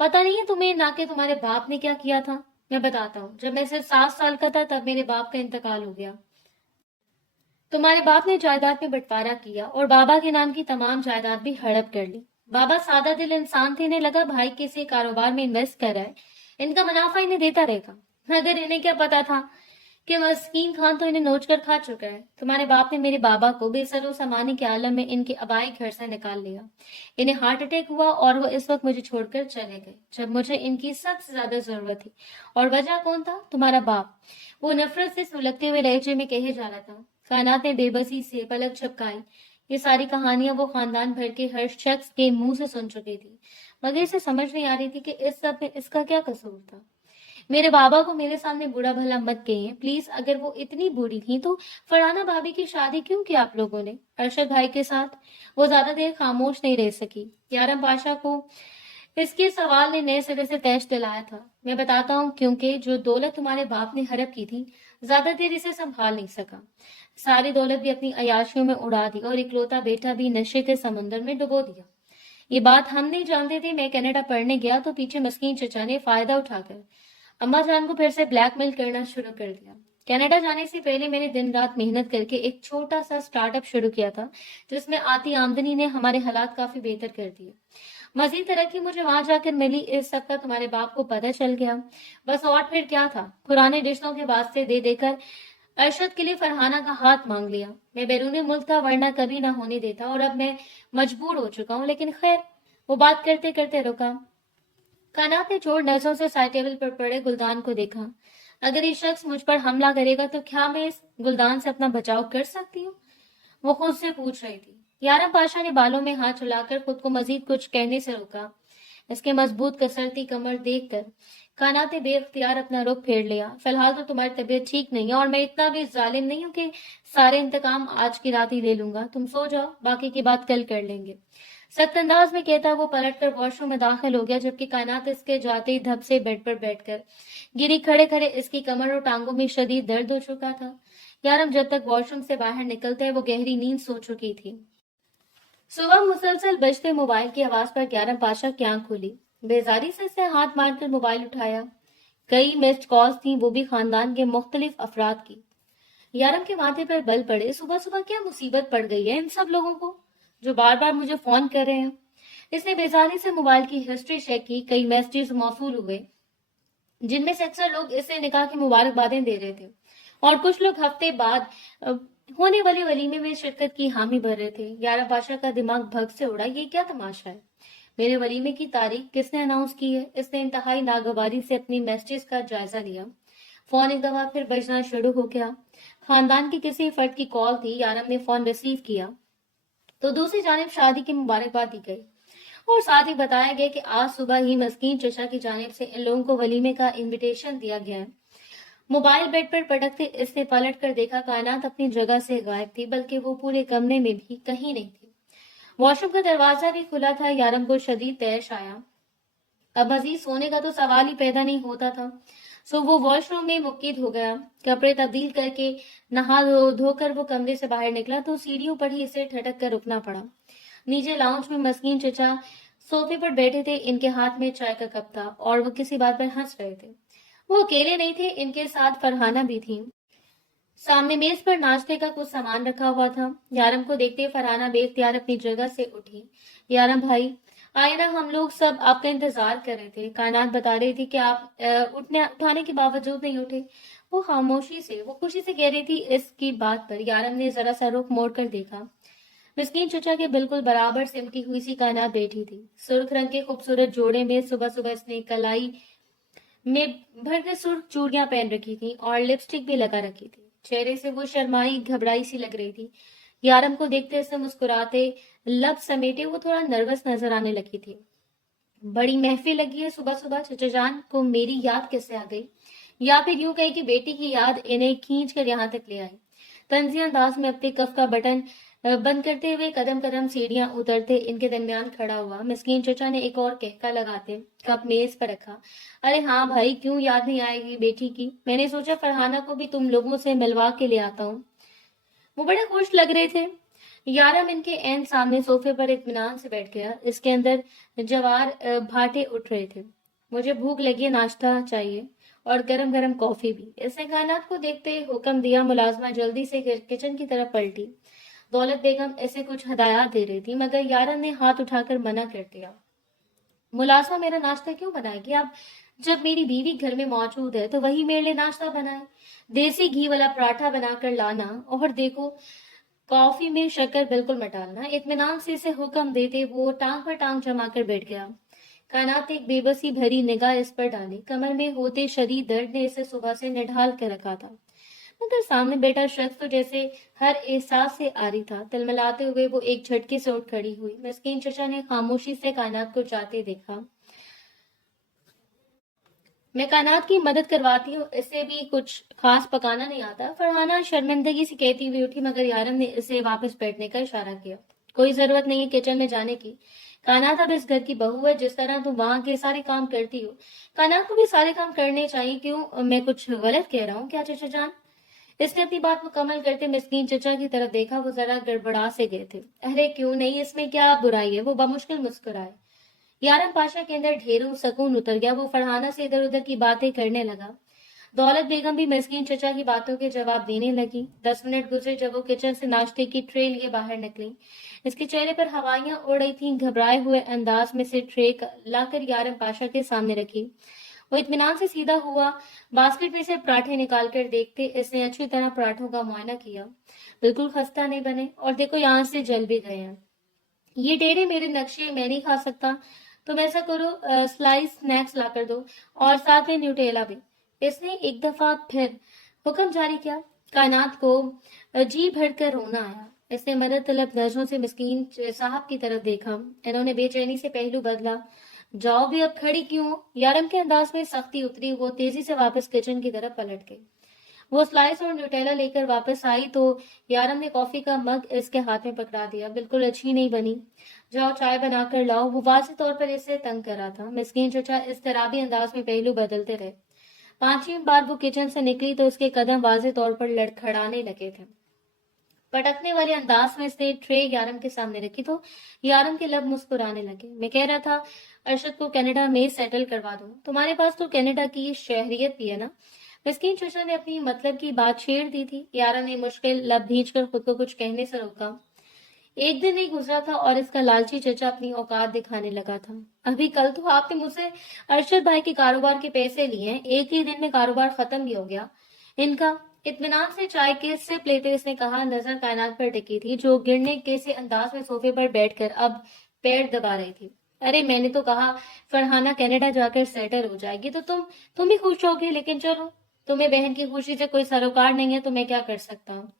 पता नहीं है तुम्हें ना कि तुम्हारे बाप ने क्या किया था? मैं बताता हूँ। जब मैं सिर्फ 7 साल का था तब मेरे बाप का इंतकाल हो गया। तुम्हारे बाप ने जायदाद में बंटवारा किया और बाबा के नाम की तमाम जायदाद भी हड़प कर ली। बाबा सादा दिल इंसान थे। इन्हें लगा भाई किसी कारोबार में इन्वेस्ट कर रहा है, इनका मुनाफा इन्हें देता रहेगा। मगर इन्हें क्या पता था कि मस्कीन खान तो इन्हें नोच कर खा चुका है। तुम्हारे बाप ने मेरे बाबा को बेसरो समाने के आलम में इनके अबाई घर से निकाल लिया। इन्हें हार्ट अटैक हुआ और वो इस वक्त मुझे छोड़कर चले गए जब मुझे इनकी सबसे ज्यादा जरूरत थी। और वजह कौन था? तुम्हारा बाप। वो नफरत से सुलगते हुए लहजे में कहे जा रहा था। कायनात ने बेबसी से पलक झपकाई। ये सारी कहानियां वो खानदान भर के हर शख्स के मुंह से सुन चुकी थी, मगर इसे समझ नहीं आ रही थी कि इस सब में इसका क्या कसूर था। मेरे बाबा को मेरे सामने बुरा भला मत कहिए प्लीज। अगर वो इतनी बुरी थी तो फरहाना भाभी की शादी क्यों की आप लोगों ने अरशद भाई के साथ? वो ज्यादा देर खामोश नहीं रह सकी। यारम पाशा को इसके सवाल ने नए सिरे से तैश दिलाया था। मैं बताता हूँ, क्योंकि जो दौलत तुम्हारे बाप ने हड़प की थी, ज्यादा देर इसे संभाल नहीं सका। सारी दौलत भी अपनी अयाशियों में उड़ा दी और इकलौता बेटा भी नशे के समुद्र में डुबो दिया। ये बात हम नहीं जानते थे। मैं कनाडा पढ़ने गया तो पीछे मस्कीन चचा ने फायदा उठाकर अम्मा जान को फिर से ब्लैकमेल करना शुरू कर दिया। कनाडा जाने से पहले मैंने दिन रात मेहनत करके एक छोटा सा स्टार्टअप शुरू किया था, जिसमें आती आमदनी ने हमारे हालात काफी बेहतर कर दिए। मजीद तरक्की मुझे वहां जाकर मिली। इस सब का तुम्हारे बाप को पता चल गया। बस और फिर क्या था, पुराने रिश्तों के वास्ते दे देकर अरशद के लिए फरहाना का हाथ मांग लिया। मैं बैरूनी मुल्क था, वरना कभी ना होने देता, और अब मैं मजबूर हो चुका हूँ। लेकिन खैर, वो बात करते करते रुका। कानात ने चोर नजरों से साइड टेबल पर पड़े गुलदान को देखा। अगर ये शख्स मुझ पर हमला करेगा तो क्या मैं इस गुलदान से अपना बचाव कर सकती हूँ? वो खुद से पूछ रही थी। यारम पाशा ने बालों में हाथ चलाकर खुद को मजीद कुछ कहने से रोका। इसके मजबूत कसरती कमर देखकर कानात ने बेख्तियार अपना रुख फेर लिया। फिलहाल तो तुम्हारी तबीयत ठीक नहीं है और मैं इतना भी जालिम नहीं हूँ कि सारे इंतकाम आज की रात ही ले लूंगा। तुम सो जाओ, बाकी की बात कल कर लेंगे। सख्त अंदाज में कहता वो पलटकर वॉशरूम में दाखिल हो गया, जबकि कायनात इसके जाते ही धब से बेड पर बैठकर गिरी। खड़े खड़े इसकी कमर और टांगों में शदीद दर्द हो चुका था। यारम जब तक वॉशरूम से बाहर निकलते हैं वो गहरी नींद सो चुकी थी। सुबह मुसलसल बजते मोबाइल की आवाज पर यारम पाशा की आंख खुली। बेजारी से इसने हाथ मारकर मोबाइल उठाया। कई मिस्ड कॉल्स थी, वो भी खानदान के मुख्तलिफ अफराद की। यारम के माथे पर बल पड़े। सुबह सुबह क्या मुसीबत पड़ गई है इन सब लोगों को जो बार बार मुझे फोन कर रहे हैं? इसने बेजारी से मोबाइल की हिस्ट्री चेक की। कई मैसेजेस मौसूल हुए, जिनमें से अक्सर लोग इसे निकाह की मुबारकबादें दे रहे थे, और कुछ लोग हफ्ते बाद अ, होने वाले वलीमे में शिरकत की हामी भर रहे थे। यारा बादशाह का दिमाग भग से उड़ा। ये क्या तमाशा है? मेरे वलीमे की तारीख किसने अनाउंस की है? इसने इंतहाई नागवारी से अपनी मैसेजेस का जायजा लिया। फोन एक दफा फिर बजना शुरू हो गया। खानदान के किसी फर्द की कॉल थी। यारम ने फोन रिसीव किया तो दूसरी जानिब शादी की मुबारकबाद दी गई, और साथ ही बताया गया कि आज सुबह ही मस्कीन चचा की जानिब से इन लोगों को वलीमे का इनविटेशन दिया गया है। मोबाइल बेड पर पटकते इसने पलट कर देखा। कायनात अपनी जगह से गायब थी, बल्कि वो पूरे कमरे में भी कहीं नहीं थी। वॉशरूम का दरवाजा भी खुला था। यारम को शदीद तैश आया। अब मजीद सोने का तो सवाल ही पैदा नहीं होता था। सो वो वॉशरूम में मुक्किद हो गया। कपड़े तब्दील करके नहा धोकर वो कमरे से बाहर निकला तो सीढ़ियों पर ही इसे ठटक कर रुकना पड़ा। नीचे लाउंज में मस्कीन चचा सोफे पर बैठे थे। इनके हाथ में चाय का कप था और वो किसी बात पर हंस रहे थे। वो अकेले नहीं थे, इनके साथ फरहाना भी थी। सामने मेज पर नाश्ते का कुछ सामान रखा हुआ था। यारम को देखते फरहाना बेख्तियार अपनी जगह से उठी। यारम भाई, आए ना, हम लोग सब आपका इंतजार कर रहे थे। कायनात बता रही थी कि आप उठाने के बावजूद नहीं उठे। वो खुशी से कह रही थी। इसकी बात पर यारम ने जरा सा रुख मोड़ कर देखा। मिस्कीन चचा के बिल्कुल बराबर सिमटी हुई सी कायनात बैठी थी। सुर्ख रंग के खूबसूरत जोड़े में सुबह सुबह इसने कलाई में भर के सुर्ख चूड़ियां पहन रखी थी और लिपस्टिक भी लगा रखी थी। चेहरे से वो शर्माई घबराई सी लग रही थी। यारम को देखते से मुस्कुराते लब समेटे वो थोड़ा नर्वस नजर आने लगी थी। बड़ी महफिल लगी है सुबह सुबह। चचा जान को मेरी याद कैसे आ गई, या फिर यूं कहे कि बेटी की याद इन्हें खींच कर यहाँ तक ले आई। तंजी अंदाज में अपने कफ का बटन बंद करते हुए कदम कदम सीढ़ियां उतरते इनके दरमियान खड़ा हुआ। मिस्कीन चचा ने एक और कहका लगाते कप मेज पर रखा। अरे हाँ भाई, क्यों याद नहीं आएगी बेटी की? मैंने सोचा फरहाना को भी तुम लोगों से मिलवा के ले आता हूँ। वो बड़े खुश लग रहे थे। यारम इनके एन सामने सोफे पर इत्मीनान से बैठ गया। इसके अंदर जवार भाटे उठ रहे थे। मुझे भूख लगी है, नाश्ता चाहिए और गरम गरम कॉफी भी। इसने कायनात को देखते हुक्म दिया। मुलाजमा जल्दी से किचन की तरफ पलटी। दौलत बेगम ऐसे कुछ हदायत दे रही थी, मगर यारन ने हाथ उठाकर मना कर दिया। मुलाजमा मेरा नाश्ता क्यों बनाएगी? आप जब मेरी बीवी घर में मौजूद है तो वही मेरे लिए नाश्ता बनाए, देसी घी वाला पराठा बनाकर लाना, और देखो कॉफी में शक्कर बिल्कुल मत डालना। इत्मीनान से इसे हुक्म देते वो टांग पर टांग जमा कर बैठ गया। कायनात एक बेबसी भरी निगाह इस पर डाली। कमर में होते शदीद दर्द ने इसे सुबह से निढाल कर रखा था, मगर सामने बैठा शख्स तो जैसे हर एहसास से आरी था। तिलमिलाते हुए वो एक झटके से उठ खड़ी हुई। मिस्कीन चचा ने खामोशी से कायनात को जाते देखा। मैं कायनात की मदद करवाती हूँ, इसे भी कुछ खास पकाना नहीं आता, फरहाना शर्मिंदगी से कहती हुई उठी, मगर यारम ने इसे वापस बैठने का इशारा किया। कोई जरूरत नहीं है किचन में जाने की। कायनात अब इस घर की बहू है, जिस तरह तुम वहां के सारे काम करती हो, कायनात को भी सारे काम करने चाहिए। क्यों, मैं कुछ गलत कह रहा हूँ क्या चचा जान? इसने अपनी बात मुकम्मल करते मिस्कीन चचा की तरफ देखा। वो जरा गड़बड़ा से गए थे। अरे क्यों नहीं, इसमें क्या बुराई है? वो बमुश्किल मुस्कुराए। यारम पाशा के अंदर ढेरों सुकून उतर गया। वो फरहाना से इधर उधर की बातें करने लगा। दौलत बेगम भी मिस्कीन चचा की बातों के जवाब देने लगी। 10 मिनट गुजरे जब वो किचन से नाश्ते की ट्रे लिए बाहर निकली। इसके चेहरे पर हवाइयां उड़ रही थीं। घबराए हुए अंदाज में से ट्रे लाकर यारम पाशा के सामने रखी। वो इत्मीनान से सीधा हुआ। बास्केट में से पराठे निकाल कर देखते इसने अच्छी तरह पराठों का मुआयना किया। बिल्कुल खस्ता नहीं बने, और देखो यहाँ से जल भी गए हैं। ये डेरे मेरे नक्शे, मैं नहीं खा सकता। तुम ऐसा करो, स्लाइस स्नैक्स ला कर दो, और साथ में न्यूटेला भी। इसने एक दफा फिर हुक्म जारी किया। कायनात को जी भरकर रोना आया। इसने मदद तलब नजरों से मिस्कीन साहब की तरफ देखा। इन्होंने बेचैनी से पहलू बदला। जाओ भी, अब खड़ी क्यों? यारम के अंदाज में सख्ती उतरी। वो तेजी से वापस किचन की तरफ पलट गई। वो स्लाइस और न्यूटेला लेकर वापस आई तो यारम ने कॉफी का मग इसके हाथ में पकड़ा दिया। बिल्कुल अच्छी नहीं बनी, जाओ चाय बना कर लाओ। वो वाज़ेह तौर पर इसे तंग कर रहा था। मिस्कीन चचा इस तराबी अंदाज में पहलू बदलते रहे। 5वीं बार वो किचन से निकली तो उसके कदम वाज़ेह तौर पर लड़खड़ाने लगे थे। पटकने वाले अंदाज में इसने ट्रे यारम के सामने रखी तो यारम के लब मुस्कुराने लगे। मैं कह रहा था अरशद को कनाडा में सेटल करवा दूं। तुम्हारे पास तो कनाडा की शहरियत भी है ना? मिस्कीन चचा ने अपनी मतलब की बात छेड़ दी थी। यारम ने मुश्किल लब भींच कर खुद को कुछ कहने से रोका। एक दिन नहीं गुजरा था और इसका लालची चचा अपनी औकात दिखाने लगा था। अभी कल तो आपने मुझसे अरशद भाई के कारोबार के पैसे लिए हैं, एक ही दिन में कारोबार खत्म भी हो गया इनका। इत्मीनान से चाय के सिप लेते इसने कहा। नजर कायनात पर टिकी थी, जो गिरने के से अंदाज में सोफे पर बैठकर अब पैर दबा रही थी। अरे मैंने तो कहा फरहाना कनाडा जाकर सेटल हो जाएगी तो तुम भी खुश होगे, लेकिन चलो, तुम्हें बहन की खुशी से कोई सरोकार नहीं है तो मैं क्या कर सकता हूँ?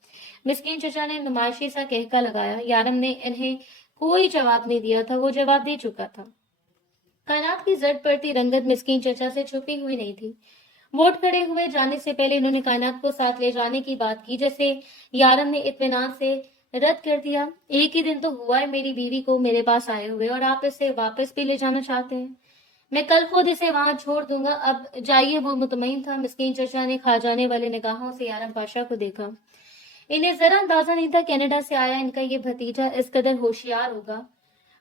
मिस्कीन चचा ने नुमाइशी सा कहका लगाया। यारम ने इन्हें कोई जवाब नहीं दिया था, वो जवाब दे चुका था। कायनात की जट पड़ती रंगत मिस्कीन चचा से छुपी हुई नहीं थी। वोट खड़े हुए जाने से पहले इन्होंने कायनात को साथ ले जाने की बात की, जैसे यारम ने इत्मीनान से रद्द कर दिया। एक ही दिन तो हुआ है मेरी बीवी को मेरे पास आए हुए, और आप इसे वापस भी ले जाना चाहते हैं? मैं कल खुद इसे वहां छोड़ दूंगा, अब जाइए। वो मुतमईन था। मिस्कीन चचा ने खा जाने वाले निगाहों से यारम पाशा को देखा। इन्हें जरा अंदाजा नहीं था कनाडा से आया इनका ये भतीजा इस कदर होशियार होगा,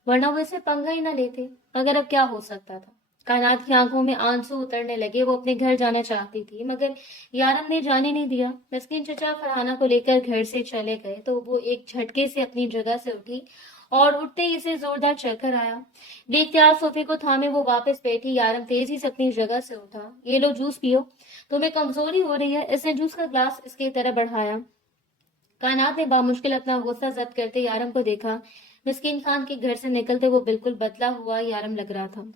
वरना वो इसे पंगा ही ना लेते। मगर अब क्या हो सकता था? कायनात की आंखों में आंसू उतरने लगे। वो अपने घर जाना चाहती थी, मगर यारम ने जाने नहीं दिया। मिस्किन चचा फरहाना को लेकर घर से चले गए तो वो एक झटके से अपनी जगह से उठी, और उठते ही इसे जोरदार चक्कर आया। बेख्तियार सोफे को थामे वो वापस बैठी। यारम तेजी से अपनी जगह से उठा। ये लो जूस पियो, तुम्हें कमजोरी हो रही है। इसने जूस का ग्लास इसकी तरफ बढ़ाया। कायनात ने बामुश्किल अपना गुस्सा जब्त करते यारम को देखा। मिस्कीन खान के घर से निकलते वो बिल्कुल बदला हुआ यारम लग रहा था।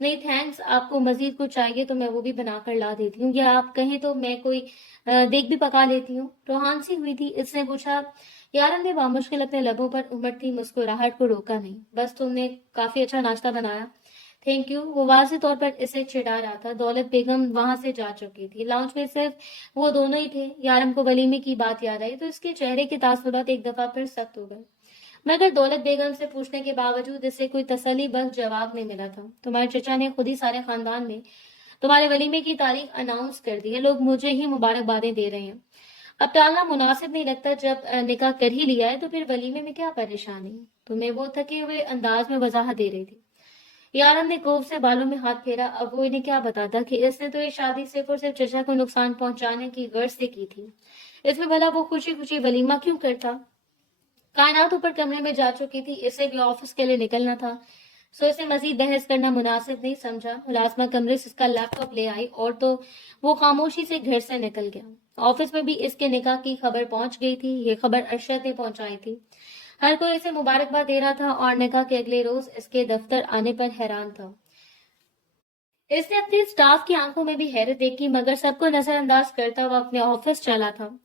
नहीं थैंक्स, आपको मजीद कुछ चाहिए तो मैं वो भी बनाकर ला देती हूँ, या आप कहें तो मैं कोई देग भी पका लेती हूँ। रोहान सी हुई थी, इसने पूछा। यारम ने बामुश्किल अपने लबों पर उमड़ती मुस्कुराहट को रोका नहीं। बस तुमने काफी अच्छा नाश्ता बनाया, थैंक यू। वो वाज़ेह तौर पर इसे चिढ़ा रहा था। दौलत बेगम वहां से जा चुकी थी। लाउंज में सिर्फ वो दोनों ही थे। यारम को वलीमे की बात याद आई तो इसके चेहरे के तासुरात एक दफा फिर सख्त हो गए, मगर दौलत बेगम से पूछने के बावजूद इसे कोई तसल्ली बख्श जवाब नहीं मिला था। तुम्हारे चचा ने खुद ही सारे खानदान में तुम्हारे वलीमे की तारीख अनाउंस कर दी है। लोग मुझे ही मुबारकबादें दे रहे हैं। अब टालना मुनासिब नहीं लगता। जब निकाह कर ही लिया है तो फिर वलीमे में क्या परेशानी? तुम्हें वो थके हुए अंदाज में वजाहत दे रही थी। यारम ने कोफ से बालों में हाथ फेरा। अब वो इन्हें क्या बताता कि इसने तो ये शादी सिर्फ और सिर्फ चचा को नुकसान पहुंचाने की गर्ज से की थी। इसमें भला वो खुशी खुशी वलीमा क्यों करता? कायनात ऊपर कमरे में जा चुकी थी। इसे भी ऑफिस के लिए निकलना था। सो इसे मजीद बहस करना मुनासिब नहीं समझा। मुलाजमा कमरे से इसका लैपटॉप ले आई और तो वो खामोशी से घर से निकल गया। ऑफिस में भी इसके निकाह की खबर पहुंच गई थी। ये खबर अरशद ने पहुंचाई थी। हर कोई इसे मुबारकबाद दे रहा था और निकाह के अगले रोज इसके दफ्तर आने पर हैरान था। इसने अपने स्टाफ की आंखों में भी हैरत देखी, मगर सबको नजरअंदाज करता हुआ अपने ऑफिस चला था।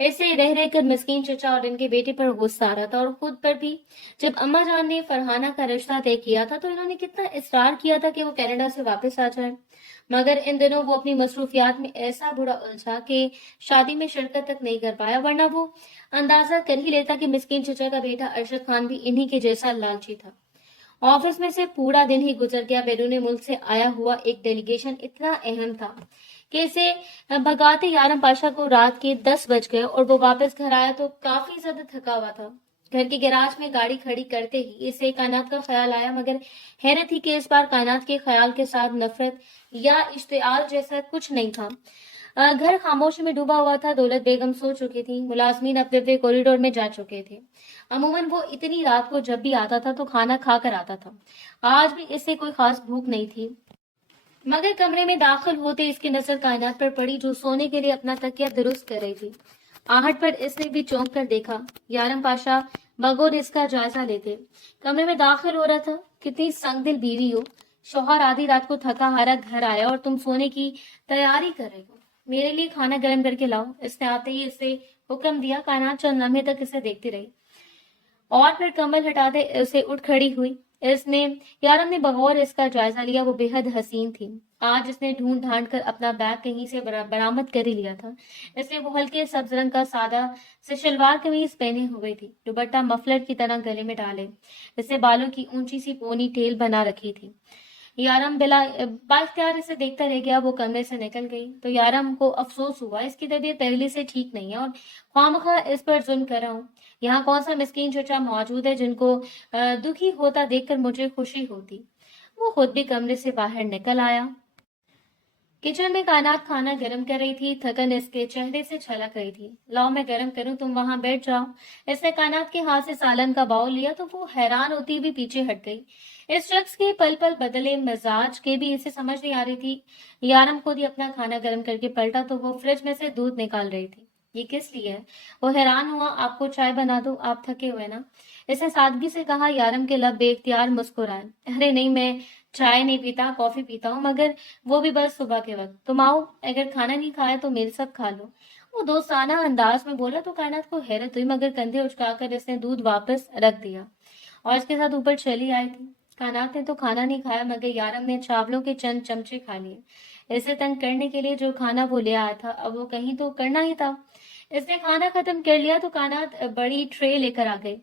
ऐसे रह रहकर मिस्कीन चचा और इनके बेटे पर गुस्सा आ रहा था और खुद पर भी। जब अम्मा जान ने फरहाना का रिश्ता तय किया था तो इन्होंने कितना इसरार किया था कि वो कनाडा से वापस आ जाए, मगर इन दिनों वो अपनी मसरूफियात में ऐसा बुरा उलझा कि शादी में शिरकत तक नहीं कर पाया, वरना वो अंदाजा कर ही लेता कि मिस्कीन चचा का बेटा अरशद खान भी इन्हीं के जैसा लालची था। ऑफिस में से पूरा दिन ही गुजर गया। बैरून मुल्क से आया हुआ एक डेलीगेशन इतना अहम था कि इसे भगाते यारम पाशा को रात के 10 बज गए और वो वापस घर आया तो काफी ज्यादा थका हुआ था। घर के गैराज में गाड़ी खड़ी करते ही इसे कायनात का ख्याल आया, मगर हैरत ही कि इस बार कायनात के ख्याल के साथ नफरत या इश्तियाल जैसा कुछ नहीं था। घर खामोशी में डूबा हुआ था। दौलत बेगम सो चुकी थी। मुलाजमीन अपने अपने कॉरिडोर में जा चुके थे। अमूमन वो इतनी रात को जब भी आता था तो खाना खा कर आता था। आज भी इससे कोई खास भूख नहीं थी, मगर कमरे में दाखिल होते इसकी नजर कायनात पर पड़ी, जो सोने के लिए अपना तकिया दुरुस्त कर रही थी। आहट पर इसने भी चौंक कर देखा। यारम पाशा बगौर इसका जायजा लेते कमरे में दाखिल हो रहा था। कितनी संगदिल बीवी हो, शौहर आधी रात को थका हारा घर आया और तुम सोने की तैयारी कर रहे हो। मेरे लिए खाना गर्म करके लाओ। इसने आते ही इसे हुक्म दिया। कायनात चंद लम्हे तक इसे देखती रही और फिर कम्बल हटाते उसे उठ खड़ी हुई। इसने यारम ने बगौर इसका जायजा लिया। वो बेहद हसीन थी। आज इसने ढूंढ ढांड कर अपना बैग कहीं से बरामद कर ही लिया था। इसने वो हल्के सब्ज रंग का सादा से शलवार कमीज पहने हुए थी, दुपट्टा मफलर की तरह गले में डाले। इसने बालों की ऊंची सी पोनी टेल बना रखी थी। यारम बाख्तियार इसे देखता रह गया। वो कमरे से निकल गई तो यारम को अफसोस हुआ इसकी तबीयत पहले से ठीक नहीं है और ख्वामखा इस पर जुल्म कर रहा हूँ। यहाँ कौन सा मिस्कीन चचा मौजूद है जिनको दुखी होता देखकर मुझे खुशी होती। वो खुद भी कमरे से बाहर निकल आया। किचन में कायनात खाना गर्म कर रही थी। थकन इसके चेहरे से छलक रही थी। लाओ मैं गर्म करूं, तुम वहां बैठ जाओ। इसने कायनात के हाथ से सालन का बाउल लिया तो वो हैरान होती भी पीछे हट गई। इस शख्स के पल पल बदले मिजाज के भी इसे समझ नहीं आ रही थी। यारम खुद ही अपना खाना गर्म करके पलटा तो वो फ्रिज में से दूध निकाल रही थी। ये किस लिए है? वो हैरान हुआ। आपको चाय बना दो, आप थके हुए ना? इसने सादगी से कहा। यारम के लब बेख्तियार मुस्कुराए। अरे नहीं, मैं चाय नहीं पीता, कॉफी पीता हूँ, मगर वो भी बस सुबह के वक्त। तुम आओ, अगर खाना नहीं खाया तो मेरे साथ खा लो। वो दोस्ताना अंदाज में बोला तो कायनात को हैरत हुई, मगर कंधे उचकाकर इसने दूध वापस रख दिया और इसके साथ ऊपर चली आई थी। कायनात ने तो खाना नहीं खाया, मगर यारम ने चावलों के चंद चमचे खा लिए। इसे तंग करने के लिए जो खाना वो ले आया था अब वो कहीं तो करना ही था। इसने खाना खत्म कर लिया तो कायनात बड़ी ट्रे लेकर आ गई।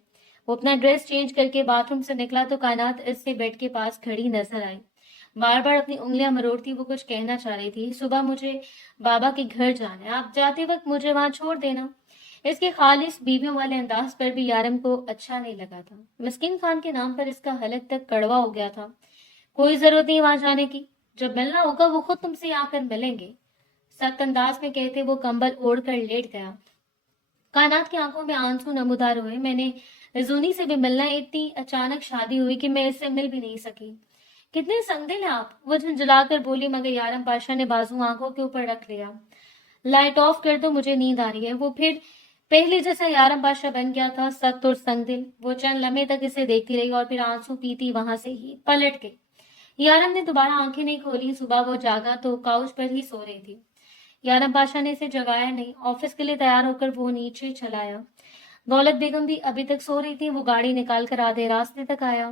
वो अपना ड्रेस चेंज करके बाथरूम से निकला तो कायनात इससे बेड के पास खड़ी नजर आई। बार बार अपनी उंगलियां मरोड़ती वो कुछ कहना चाह रही थी। सुबह मुझे बाबा के घर जाना है, आप जाते वक्त मुझे वहां छोड़ देना। इसके खालिस बीवियों वाले अंदाज पर भी यारम को अच्छा नहीं लगा था। मिस्किन खान के नाम पर इसका हलक तक कड़वा हो गया था। कोई जरूरत नहीं वहां जाने की, जब मिलना होगा वो खुद तुमसे आकर मिलेंगे। सख्त अंदाज में कहते वो कंबल ओढ़ कर लेट गया। कायनात की आंखों में आंसू नमूदार हुए। मैंने जूनी से भी मिलना है, इतनी अचानक शादी हुई कि मैं इससे मिल भी नहीं सकी। कितने संगदिल हैं आप, वो झंझलाकर बोली, मगर यारम पाशा ने बाजू आंखों के ऊपर रख लिया। लाइट ऑफ कर दो, मुझे नींद आ रही है। वो फिर पहले जैसा यारम पाशा बन गया था, सख्त और संगदिल। वो चंद लम्हे तक इसे देखती रही और फिर आंसू पीती वहां से ही पलट गई। यारम ने दोबारा आंखें नहीं खोली। सुबह वो जागा तो काउच पर ही सो रही थी। यारम पाशा ने इसे जगाया नहीं। ऑफिस के लिए तैयार होकर वो नीचे चला आया। दौलत बेगम भी अभी तक सो रही थी। वो गाड़ी निकाल कर आधे रास्ते तक आया।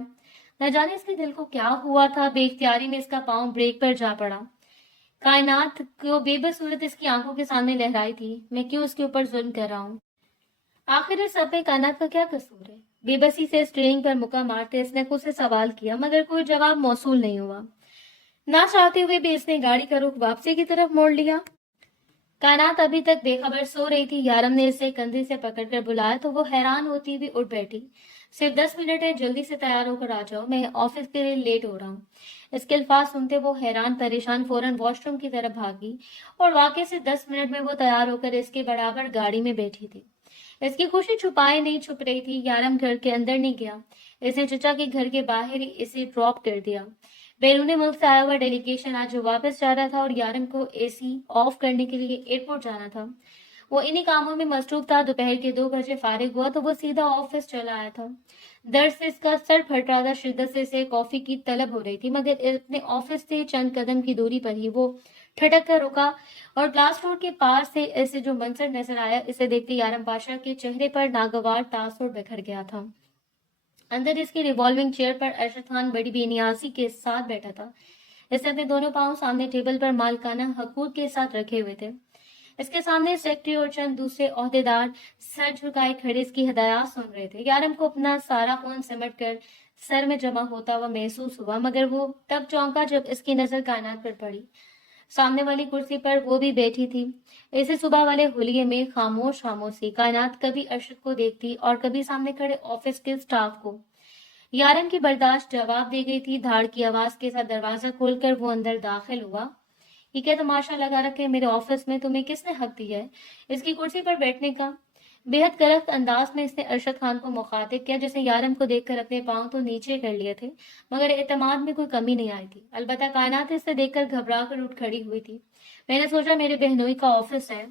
न जाने इसके दिल को क्या हुआ था, बेख्तियारी में इसका पांव ब्रेक पर जा पड़ा। कायनात को बेबस सूरत इसकी आंखों के सामने लहराई थी। मैं क्यों इसके ऊपर जुल्म कर रहा हूँ? आखिर इस सब में कायनात का क्या कसूर है? बेबसी से स्टीयरिंग पर मुक्का मारते इसने खुद से सवाल किया, मगर कोई जवाब मौसूल नहीं हुआ। ना चाहते हुए भी इसने गाड़ी का रुख वापसी की तरफ मोड़ लिया। कायनात अभी तक बेखबर सो रही थी। यारम ने इसे कंधे से पकड़कर बुलाया तो वो हैरान होती हुई उठ बैठी। सिर्फ 10 मिनट है, जल्दी से तैयार होकर आ जाओ, मैं ऑफिस के लिए लेट हो रहा हूँ। इसके अल्फाज सुनते वो हैरान परेशान फौरन वॉशरूम की तरफ भागी और वाकई से 10 मिनट में वो तैयार होकर इसके बराबर गाड़ी में बैठी थी। इसकी खुशी छुपाए नहीं छुप रही थी। यारम घर के अंदर नहीं गया, इसने चचा के घर के बाहर ही इसे ड्रॉप कर दिया। बैरून मुल्क से आया हुआ डेलीगेशन आज वापस जा रहा था और यारम को एसी ऑफ करने के लिए एयरपोर्ट जाना था। वो इन्हीं कामों में मसरूफ था। दोपहर के 2 बजे फारिग हुआ तो वो सीधा ऑफिस चला आया था। दर्द से इसका सर फट रहा था, शिद्दत से इसे कॉफी की तलब हो रही थी, मगर अपने ऑफिस से चंद कदम की दूरी पर ही वो ठटक कर रुका और ग्लास डोर के पार से ऐसे जो मंजर नजर आया, इसे देखते यारम पाशा के चेहरे पर नागवार तासुर बिखर गया था। अंदर इसकी रिवॉल्विंग चेयर पर अरशद खान बड़ी बेनियाजी के साथ बैठा था। इसने अपने दोनों पांव सामने टेबल पर मालकाना हकूक के साथ रखे हुए थे। इसके सामने सेक्रेटरी और चंद दूसरे ओहदेदार सर झुकाए खड़े इसकी हिदायत सुन रहे थे। यारम को अपना सारा खून सिमट कर सर में जमा होता हुआ महसूस हुआ, मगर वो तब चौंका जब इसकी नजर कायनात पर पड़ी। सामने वाली कुर्सी पर वो भी बैठी थी। इसे सुबह वाले हुलिये में खामोश खामोशी कायनात कभी अरशद को देखती और कभी सामने खड़े ऑफिस के स्टाफ को। यारम की बर्दाश्त जवाब दे गई थी। धाड़ की आवाज के साथ दरवाजा खोलकर वो अंदर दाखिल हुआ। ये क्या तमाशा लगा रखे मेरे ऑफिस में, तुम्हें किसने हक दिया है इसकी कुर्सी पर बैठने का? बेहद करख्त अंदाज में इसने अरशद खान को मुखातिब किया, जिसने यारम को देखकर अपने पांव तो नीचे कर लिए थे, मगर एतमाद में कोई कमी नहीं आई थी। अलबत्ता कायनात इसे देखकर घबरा कर उठ खड़ी हुई थी। मैंने सोचा मेरे बहनोई का ऑफिस है,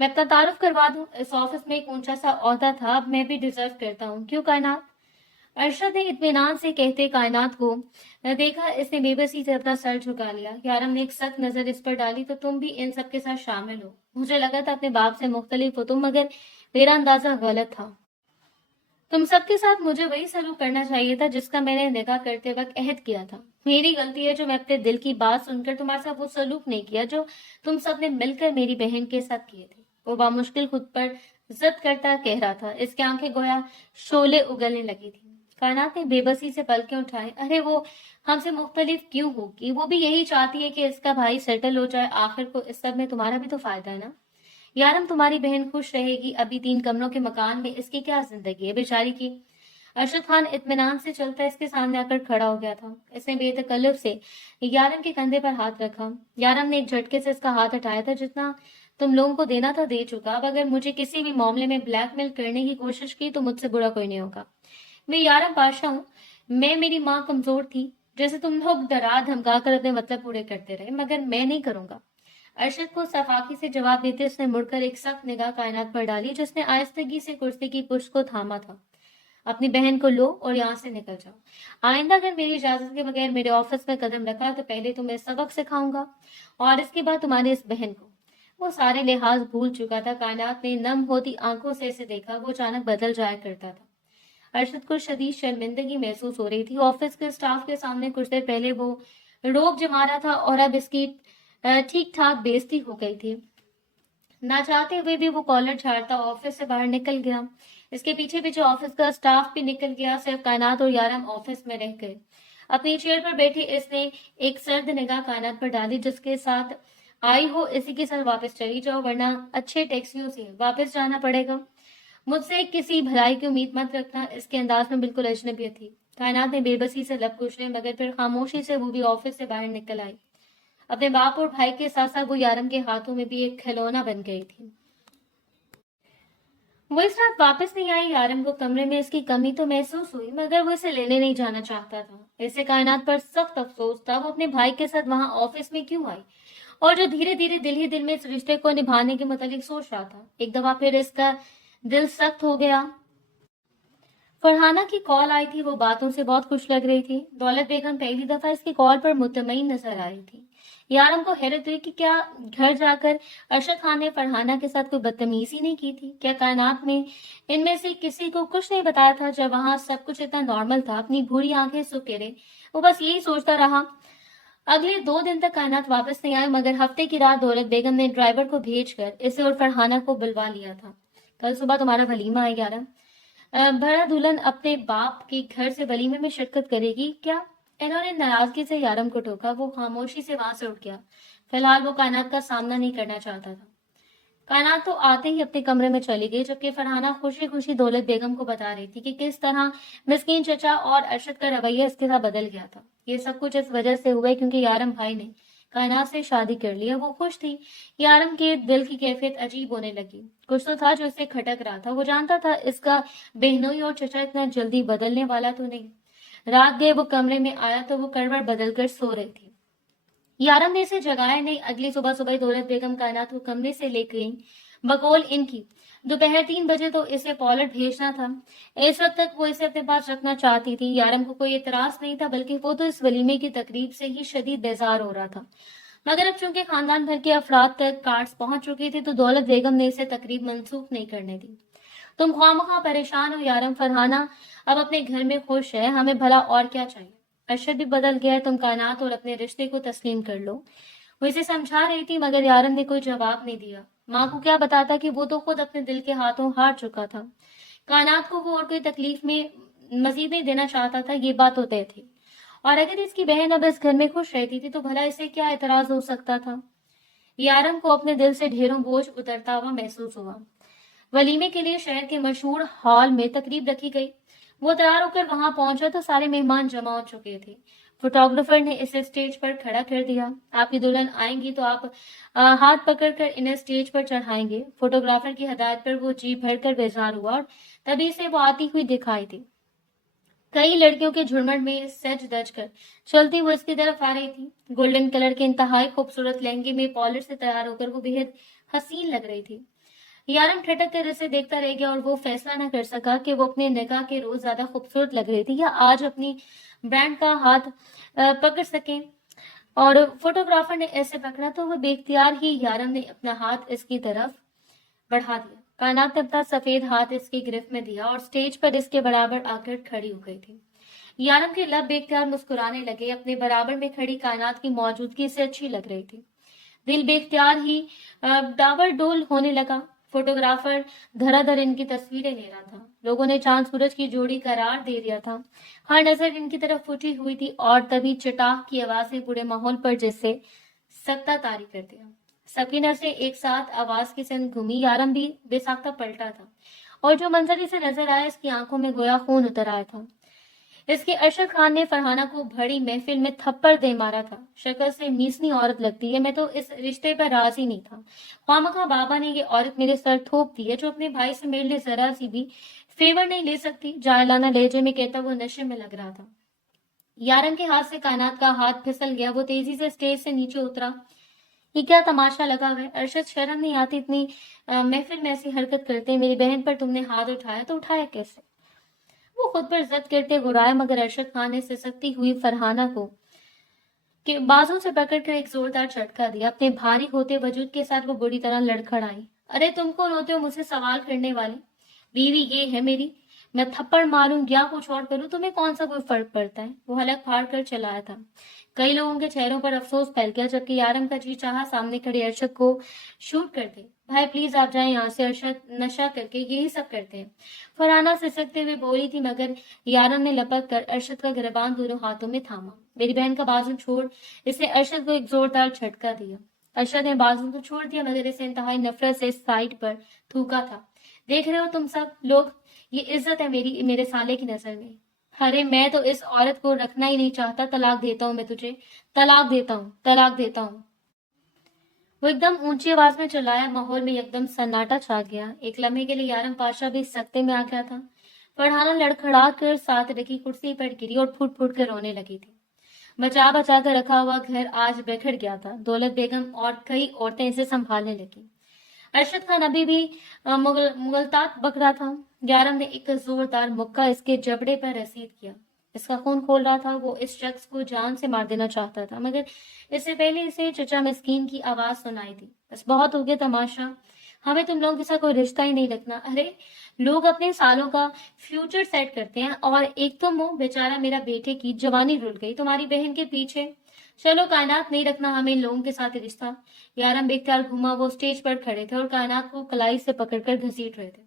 मैं अपना तारुफ करवा दूं। इस ऑफिस में एक ऊंचा सा ओहदा था, अब मैं भी डिजर्व करता हूँ। क्यों कायनात? अरशद ने इत्मीनान से कहते कायनात को देखा। इसने बेबसी से अपना सर झुका लिया। यारम ने एक सख्त नजर इस पर डाली। तो तुम भी इन सब के साथ शामिल हो? मुझे लगा था अपने बाप से मुख्तलिफ हो तुम, मगर मेरा अंदाजा गलत था। तुम सबके साथ मुझे वही सलूक करना चाहिए था जिसका मैंने निकाह करते वक्त अहद किया था। मेरी गलती है जो मैं अपने दिल की बात सुनकर तुम्हारे साथ वो सलूक नहीं किया जो तुम सब ने मिलकर मेरी बहन के साथ किए थे। वो बामुश्किल खुद पर जिद करता कह रहा था। इसकी आंखें गोया शोले उगलने लगी थी। कायनात ने बेबसी से पलकें उठाई। अरे वो हमसे मुख्तलिफ क्यों होगी? वो भी यही चाहती है कि इसका भाई सेटल हो जाए। आखिर को इस सब में तुम्हारा भी तो फायदा है ना। यारम तुम्हारी बहन खुश रहेगी, अभी 3 कमरों के मकान में इसकी क्या जिंदगी है बेचारी की। अरशद खान इत्मीनान से चलता इसके सामने आकर खड़ा हो गया था। इसने बेतकल्लुफ से यारम के कंधे पर हाथ रखा। यारम ने एक झटके से इसका हाथ हटाया था। जितना तुम लोगों को देना था दे चुका, अब अगर मुझे किसी भी मामले में ब्लैकमेल करने की कोशिश की तो मुझसे बुरा कोई नहीं होगा। मैं यारम पाशा हूँ। मेरी माँ कमजोर थी, जैसे तुम लोग डरा धमका कर अपने मतलब पूरे करते रहे, मगर मैं नहीं करूंगा। अरशद को सफाकी से जवाब देते उसने मुड़कर एक सख्त निगाह कायनात पर डाली, जिसने आहिस्तगी से कुर्सी की पुष्ट को थामा था। अपनी बहन को लो और यहाँ से निकल जाओ। आइंदा अगर मेरी इजाजत के बगैर मेरे ऑफिस में कदम रखा तो पहले तुम्हें सबक सिखाऊंगा और इसके बाद तुम्हारी इस बहन को। वो सारे लिहाज भूल चुका था। कायनात ने नम होती आंखों से इसे देखा। वो अचानक बदल जाया करता था। अरशद को शदीद शर्मिंदगी महसूस हो रही थी। ऑफिस के स्टाफ के सामने कुछ देर पहले वो रोब जमा रहा था और अब इसकी ठीक ठाक बेइज्जती हो गई थी। ना चाहते हुए भी वो कॉलर झाड़ता ऑफिस से बाहर निकल गया। इसके पीछे पीछे ऑफिस का स्टाफ भी निकल गया। सिर्फ कायनात और यारम ऑफिस में रह गए। अपनी चेयर पर बैठी इसने एक सर्द निगाह कायनात पर डाली, जिसके साथ आई हो इसी के साथ वापस चली जाओ, वरना अच्छे टैक्सियों से वापस जाना पड़ेगा। मुझसे किसी भलाई की उम्मीद मत रखना। इसके अंदाज में बिल्कुल अजनबी थी। कायनात ने बेबसी से लब कुचले, मगर फिर खामोशी से वो भी ऑफिस से बाहर निकल आई। अपने बाप और भाई के साथ साथ वो यारम के हाथों में भी एक खिलौना बन गई थी। वो इस रात वापस नहीं आई। यारम को कमरे में इसकी कमी तो महसूस हुई, मगर वो इसे लेने नहीं जाना चाहता था। इसे कायनात पर सख्त अफसोस था। वो अपने भाई के साथ वहां ऑफिस में क्यों आई, और जो धीरे धीरे दिल ही दिल में इस रिश्ते को निभाने के मुतालिक सोच रहा था। एक दफा फिर इसका दिल सख्त हो गया। फरहाना की कॉल आई थी। वो बातों से बहुत खुश लग रही थी। दौलत बेगम पहली दफा इसकी कॉल पर मुतमईन नजर आ रही थी। यारम को हैरत हुई कि क्या घर जाकर अरशद खान ने फरहाना के साथ कोई बदतमीजी नहीं की थी। क्या कायनात में इनमें से किसी को कुछ नहीं बताया था जब वहां सब कुछ इतना नॉर्मल था। अपनी भूरी आंखें सुकेरे वो बस यही सोचता रहा। अगले 2 दिन तक कायनात वापस नहीं आए, मगर हफ्ते की रात दौलत बेगम ने ड्राइवर को भेजकर इसे और फरहाना को बुलवा लिया था। कल सुबह तुम्हारा वलीमा है यारम। भरा दुल्हन अपने बाप के घर से वलीमे में शिरकत करेगी क्या? इन्होंने नाराजगी से यारम को टोका। वो खामोशी से वहां से उठ गया। फिलहाल वो कायनात का सामना नहीं करना चाहता था। कायनात तो आते ही अपने कमरे में चली गई, जबकि फरहाना खुशी खुशी दौलत बेगम को बता रही थी कि किस तरह मिस्कीन चचा और अरशद का रवैया इसके साथ बदल गया था। ये सब कुछ इस वजह से हुआ क्योंकि यारम भाई ने कायनात से शादी कर ली। अब वो खुश थी। यारम के दिल की कैफियत अजीब होने लगी। कुछ तो था जो इसे खटक रहा था। वो जानता था इसका बहनोई और चचा इतना जल्दी बदलने वाला तो नहीं। रात गए वो कमरे में आया तो वो करवट बदलकर सो रही थी। यारम ने इसे जगाया नहीं। अगली सुबह सुबह दौलत बेगम कायनात को कमरे से ले गई। बकौल इनकी दोपहर 3 बजे तो इसे पॉलट भेजना था। इस वक्त तक वो इसे अपने पास रखना चाहती थी। यारम को कोई एतराज नहीं था, बल्कि वो तो इस वलीमे की तकरीब से ही शदीद बेजार हो रहा था। मगर अब चूंकि खानदान भर के अफराद तक कार्ड्स पहुंच चुके थे तो दौलत बेगम ने इसे तकरीब मंसूख नहीं करने दी। तुम ख्वामख्वाह परेशान हो यारम, फरहाना अब अपने घर में खुश है, हमें भला और क्या चाहिए। अरशद भी बदल गया है, तुम कायनात और अपने रिश्ते को तस्लीम कर लो। वो इसे समझा रही थी मगर यारम ने कोई जवाब नहीं दिया। माँ को क्या बताता कि वो तो खुद अपने दिल के हाथों हार चुका था। कायनात को वो और कोई तकलीफ में मजीद नहीं देना चाहता था, ये बात तो तय थी। और अगर इसकी बहन अब इस घर में खुश रहती थी तो भला इसे क्या एतराज हो सकता था। यारम को अपने दिल से ढेरों बोझ उतरता हुआ महसूस हुआ। वलीमे के लिए शहर के मशहूर हॉल में तकरीब रखी गई। वो तैयार होकर वहां पहुंचा तो सारे मेहमान जमा हो चुके थे। फोटोग्राफर ने इसे स्टेज पर खड़ा कर दिया। आपकी दुल्हन आएंगी तो आप हाथ पकड़कर इन्हें स्टेज पर चढ़ाएंगे। फोटोग्राफर की हिदायत पर वो जी भरकर बेजार हुआ और तभी से वो आती हुई दिखाई दी। कई लड़कियों के झुरमट में सज धज कर चलती वो इसकी तरफ आ रही थी। गोल्डन कलर के इंतहाई खूबसूरत लहंगे में पॉलिश से तैयार होकर वो बेहद हसीन लग रही थी। यारम ठटक कर इसे देखता रह गया और वो फैसला न कर सका कि वो अपने निगाह के रोज ज्यादा खूबसूरत लग रही थी या आज अपनी ब्रांड का हाथ पकड़ सके। और फोटोग्राफर ने ऐसे पकड़ा तो वह बेख्तियार ही यारम ने अपना हाथ इसकी तरफ बढ़ा दिया। कायनात ने अपना सफेद हाथ इसकी गिरफ्त में दिया और स्टेज पर इसके बराबर आकर खड़ी हो गई थी। यारम के लब बेख्तियार मुस्कुराने लगे। अपने बराबर में खड़ी कायनात की मौजूदगी इसे अच्छी लग रही थी। दिल बेख्तियार ही डावाडोल होने लगा। फोटोग्राफर धराधर इनकी तस्वीरें ले रहा था। लोगों ने चांद सूरज की जोड़ी करार दे दिया था। हर नजर इनकी तरफ उठी हुई थी और तभी चटाक की आवाज ने पूरे माहौल पर जैसे सख्ता तारी कर दिया। सबकी नजरें एक साथ आवाज की संग घूमी। यारम भी बेसाख्ता पलटा था और जो मंजर इसे नजर आया इसकी आंखों में गोया खून उतर आया था। इसके अरशद खान ने फरहाना को बड़ी महफिल में थप्पड़ दे मारा था। शक्ल से मीसनी औरत लगती है, मैं तो इस रिश्ते पर राजी नहीं था। ख्वामखा बाबा ने ये औरत मेरे सर थोप दी है जो अपने भाई से मेरे लिए जरा सी भी फेवर नहीं ले सकती। जायलाना लहजे में कहता वो नशे में लग रहा था। यारम के हाथ से कायनात का हाथ फिसल गया। वो तेजी से स्टेज से नीचे उतरा। ये क्या तमाशा लगा हुआ है अरशद, शर्म नहीं आती इतनी महफिल में ऐसी हरकत करते। मेरी बहन पर तुमने हाथ उठाया तो उठाया कैसे। वो खुद पर जद करके गुराया मगर अरशद खान ने सिसकती हुई फरहाना को के बाजू से पकड़कर एक जोरदार झटका दिया। अपने भारी होते वजूद के साथ वो बुरी तरह लड़खड़ाई। अरे तुम कौन होते हो मुझसे सवाल करने वाले। बीवी ये है मेरी, मैं थप्पड़ मारूं या कुछ और करूं तुम्हें कौन सा कोई फर्क पड़ता है। वो हलक फाड़ कर चलाया था। कई लोगों के चेहरों पर अफसोस फैल गया जबकि यारम का जी चाहा सामने खड़े अरशद को शूट कर दे। भाई प्लीज आप जाएं यहाँ से, अरशद नशा करके यही सब करते हैं। फरहाना सिसकते हुए बोली थी मगर यारम ने लपक कर अरशद का गिरबान दोनों हाथों में थामा। मेरी बहन का बाजू छोड़। इसने अरशद को एक जोरदार झटका दिया। अरशद ने बाजू को छोड़ दिया मगर इसे इंतहाई नफरत से साइड पर थूका था। देख रहे हो तुम सब लोग, ये इज्जत है मेरी मेरे साले की नजर में। अरे मैं तो इस औरत को रखना ही नहीं चाहता। तलाक देता हूँ मैं तुझे, तलाक देता हूँ, तलाक देता हूँ। वो एकदम ऊंची आवाज में चिल्लाया। माहौल में एकदम सन्नाटा छा गया। एक लम्हे के लिए यारम पाशा भी सख्ते में आ गया था। फरहाना लड़खड़ा कर साथ रखी कुर्सी पर गिरी और फूट फूट कर रोने लगी थी। बचा बचा कर रखा हुआ घर आज बिखर गया था। दौलत बेगम और कई औरतें इसे संभालने लगी। अरशद खान अभी भी मुगलतात बक रहा था। यारम ने एक जोरदार मुक्का इसके जबड़े पर रसीद किया। इसका खून खोल रहा था। वो इस शख्स को जान से मार देना चाहता था मगर इससे पहले इसे चचा मिस्कीन की आवाज सुनाई दी। बस बहुत हो गया तमाशा, हमें तुम लोगों के साथ कोई रिश्ता ही नहीं रखना। अरे लोग अपने सालों का फ्यूचर सेट करते हैं और एक तुम हो। बेचारा मेरा बेटे की जवानी रुल गई तुम्हारी बहन के पीछे। चलो कायनात नहीं रखना हमें इन लोगों के साथ रिश्ता। यारम बेख्तियार घुमा। वो स्टेज पर खड़े थे और कायनात को कलाई से पकड़कर घसीट रहे थे।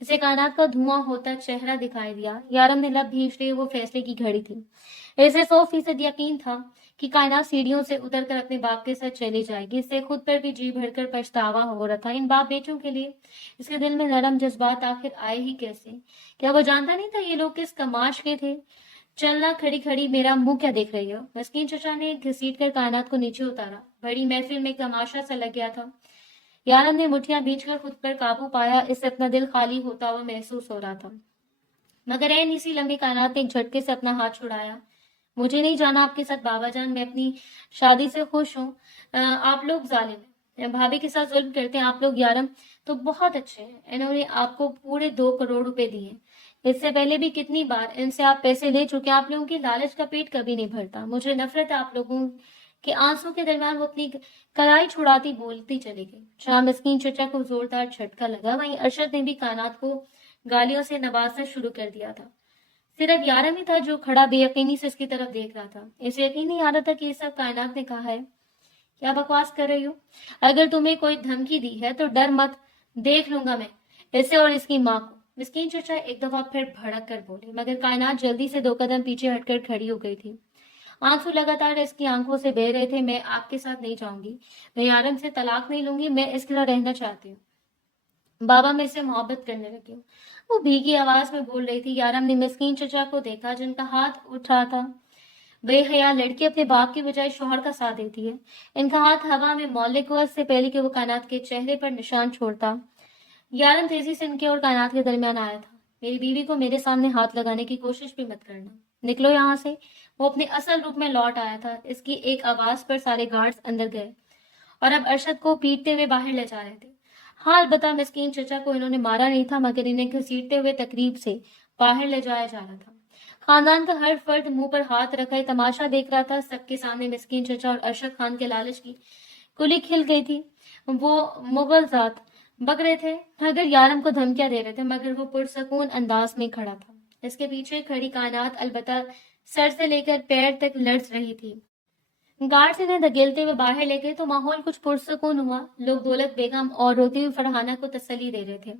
इसे कायनात का धुआं होता चेहरा दिखाई दिया। यारम ने लब भींच लिए। वो फैसले की घड़ी थी। इसे 100% यकीन था कि कायनात सीढ़ियों से उतरकर अपने बाप के साथ चली जाएगी। इससे खुद पर भी जी भरकर पछतावा हो रहा था। इन बाप बेटों के लिए इसके दिल में नरम जज्बात आखिर आए ही कैसे। क्या वो जानता नहीं था ये लोग किस कमाश के थे। चलना खड़ी खड़ी मेरा मुंह क्या देख रही हो? मस्कीन चचा ने घसीट कर कायनात को नीचे उतारा। बड़ी महफिल में एक तमाशा सा लग गया था। यारम ने मुठ्ठियां भींचकर खुद पर काबू पाया। इससे अपना दिल खाली होता हुआ महसूस हो रहा था। मगर ऐन इसी लम्हे कायनात ने एक झटके से अपना हाथ छुड़ाया। मुझे नहीं जाना आपके साथ बाबा जान, मैं अपनी शादी से खुश हूँ। आप लोग जालिम हैं, भाभी के साथ जुल्म करते हैं। आप लोग यारम तो बहुत अच्छे हैं, इन्होंने आपको पूरे 2 करोड़ रुपए दिए। इससे पहले भी कितनी बार इनसे आप पैसे ले चुके हैं। आप लोगों की लालच का पेट कभी नहीं भरता। मुझे नफरत है आप लोगों के। आंसू के दरमियान वो अपनी कलाई छुड़ाती बोलती चली गई। जहां मिस्कीन चचा को जोरदार झटका लगा, वहीं अरशद ने भी कायनात को गालियों से नवाजना शुरू कर दिया था। सिर्फ यारम ही था जो खड़ा बेयकीनी से इसकी तरफ देख रहा था। इसे यकीन नहीं आ रहा था कि ये सब कायनात ने कहा है। क्या बकवास कर रही हो? अगर तुम्हें कोई धमकी दी है तो डर मत, देख लूंगा मैं इसे और इसकी माँ को। मिस्कीन चचा एक दफा फिर भड़क कर बोले, मगर कायनात जल्दी से 2 कदम पीछे हटकर खड़ी हो गई थी। आंसू लगातार इसकी आंखों से बह रहे थे। मैं आपके साथ नहीं जाऊंगी, मैं यारम से तलाक नहीं लूंगी, मैं इसके साथ रहना चाहती हूँ। बाबा मेरे से मोहब्बत करने लगे हो, वो भीगी आवाज में बोल रही थी। यारम ने मिस्कीन चचा को देखा जिनका हाथ उठा था। बेहया लड़की अपने बाप की बजाय शोहर का साथ देती है। इनका हाथ हवा में मौलिक हुआ इससे पहले कि वो कायनात के चेहरे पर निशान छोड़ता। यारन तेजी से इनके और कायनात के दरमियान आया था। मेरी बीवी को मेरे सामने हाथ लगाने की कोशिश भी मत करना, निकलो यहाँ से। वो अपने असल रूप में लौट आया था। इसकी एक आवाज पर सारे गार्ड्स अंदर गए और अब अरशद को पीटते हुए बाहर ले जा रहे थे। हाल बता मिस्कीन चचा को इन्होंने मारा नहीं था, मगर इन्हें घसीटते हुए तकरीब से बाहर ले जाया जा रहा था। खानदान का हर फर्द मुंह पर हाथ रखा तमाशा देख रहा था। सबके सामने मिस्कीन चचा और अरशद खान के लालच की कुली खिल गई थी। वो मुगल जात बक रहे थे, मगर यारम को धमकियां दे रहे थे, मगर वो पुरसकून अंदाज में खड़ा था। इसके पीछे खड़ी कायनात अलबत्ता सर से लेकर पैर तक लड़ रही थी। गार्ड इन्हें धकेलते हुए बाहर ले गए तो माहौल कुछ पुरसकून हुआ। लोग दौलत बेगम और रोती हुई फरहाना को तसल्ली दे रहे थे।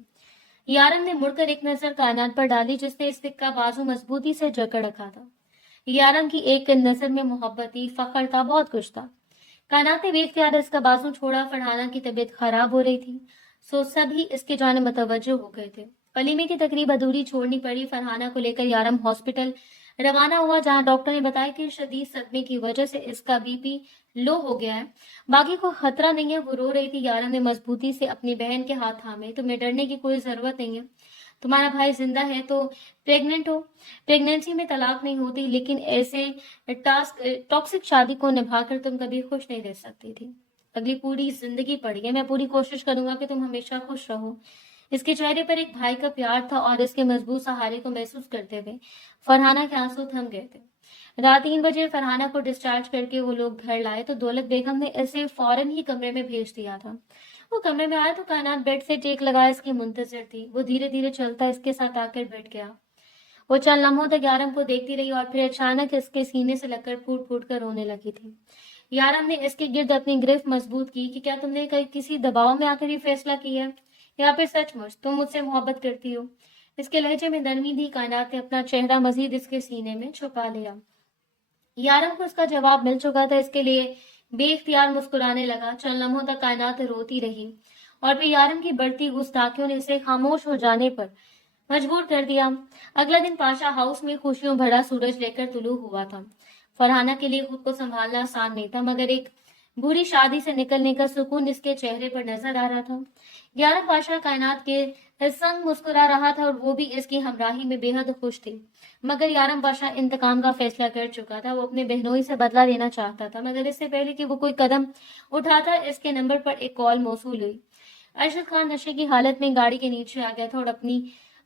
यारम ने मुड़कर एक नजर कायनात पर डाली जिसने इस का बाजू मजबूती से जकड़ रखा था। यारम की एक नजर में मोहब्बत थी, फख्र था, बहुत कुछ था। कायनात ने बेख्तियार इसका बाजू छोड़ा। फरहाना की तबीयत खराब हो रही थी, सो सभी इसके जाने मुतवज्जो हो गए थे। वलीमे की तकरीब अधूरी छोड़नी पड़ी। फरहाना को लेकर यारम हॉस्पिटल रवाना हुआ, जहां डॉक्टर ने बताया कि शदीद सदमे की वजह से इसका बीपी लो हो गया है, बाकी को खतरा नहीं है। वो रो रही थी। यारम ने मजबूती से अपनी बहन के हाथ थामे। तुम्हें डरने की कोई जरूरत नहीं है, तुम्हारा भाई जिंदा है तो प्रेग्नेंट हो। प्रेगनेंसी में तलाक नहीं होती, लेकिन ऐसे टॉक्सिक शादी को निभाकर तुम कभी खुश नहीं रह सकती थी। अगली पूरी जिंदगी पड़ी है, मैं पूरी कोशिश करूंगा कि तुम हमेशा खुश रहो। इसके चेहरे पर एक भाई का प्यार था और इसके मजबूत सहारे को महसूस करते हुए फरहाना के आंसू थम गए थे। रात 3 बजे फरहाना को डिस्चार्ज करके वो लोग घर लाए तो दौलत बेगम ने इसे फौरन ही कमरे में भेज दिया था। वो कमरे में आया तो कायनात बेड से टेक लगाए इसकी मुंतजर थी। वो धीरे धीरे चलता इसके साथ आकर बैठ गया। वो चंद लम्हों तक यारम को देखती रही और फिर अचानक इसके सीने से लगकर फूट फूट कर रोने लगी थी। यारम ने इसके गिर्द अपनी गिरफ्त मजबूत की कि क्या तुमने कहीं किसी दबाव में आकर ये फैसला किया है, या फिर सचमुच तुम मुझसे मोहब्बत करती हो? इसके लहजे में नरमी थी। कायनात ने अपना चेहरा मजीद इसके सीने में छुपा लिया। यारम को उसका जवाब मिल चुका था, इसके लिए बेख्तियार मुस्कुराने लगा। चंद लम्हों तक कायनात रोती रही और फिर यारम की बढ़ती गुस्ताखियों ने इसे खामोश हो जाने पर मजबूर कर दिया। अगला दिन पाशा हाउस में खुशियों भरा सूरज लेकर तुलू हुआ था। फरहाना के लिए खुद को संभालना आसान नहीं था, मगर एक बुरी शादी से निकलने का सुकून इसके चेहरे पर नजर आ रहा था। यारम पाशा कायनात के संग मुस्कुरा रहा था और वो भी इसकी हमराही में बेहद खुश थी। मगर यारम पाशा इंतकाम का फैसला कर चुका था। वो अपने बहनोई से बदला लेना चाहता था, मगर इससे पहले कि वो कोई कदम उठाता इसके नंबर पर एक कॉल मौसूल हुई। अरशद खान नशे की हालत में गाड़ी के नीचे आ गया था और अपनी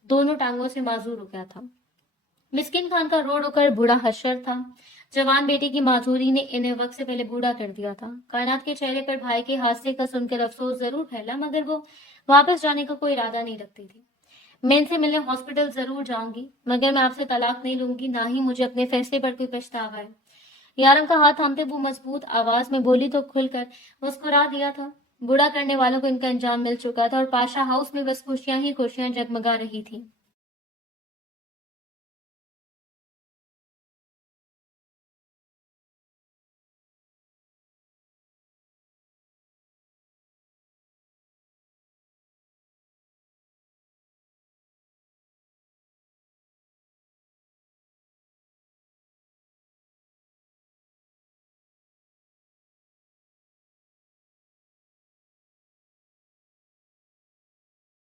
दोनों टांगों से माजूर हो गया था। मिस्किन खान का रो रोकर बूढ़ा हशर था। जवान बेटी की माजूरी ने इन्हें वक्त से पहले बूढ़ा कर दिया था। कायनात के चेहरे पर भाई के हादसे का सुनकर अफसोस जरूर फैला, मगर वो वापस जाने का कोई इरादा नहीं रखती थी। मैं इनसे मिलने हॉस्पिटल जरूर जाऊंगी, मगर मैं आपसे तलाक नहीं लूंगी, ना ही मुझे अपने फैसले पर कोई पछतावा है। यारम का हाथ थामते वो मजबूत आवाज में बोली तो खुलकर मुस्कुरा दिया था। बूढ़ा करने वालों को इनका अंजाम मिल चुका था और पाशा हाउस में बस खुशियां ही खुशियां जगमगा रही थी।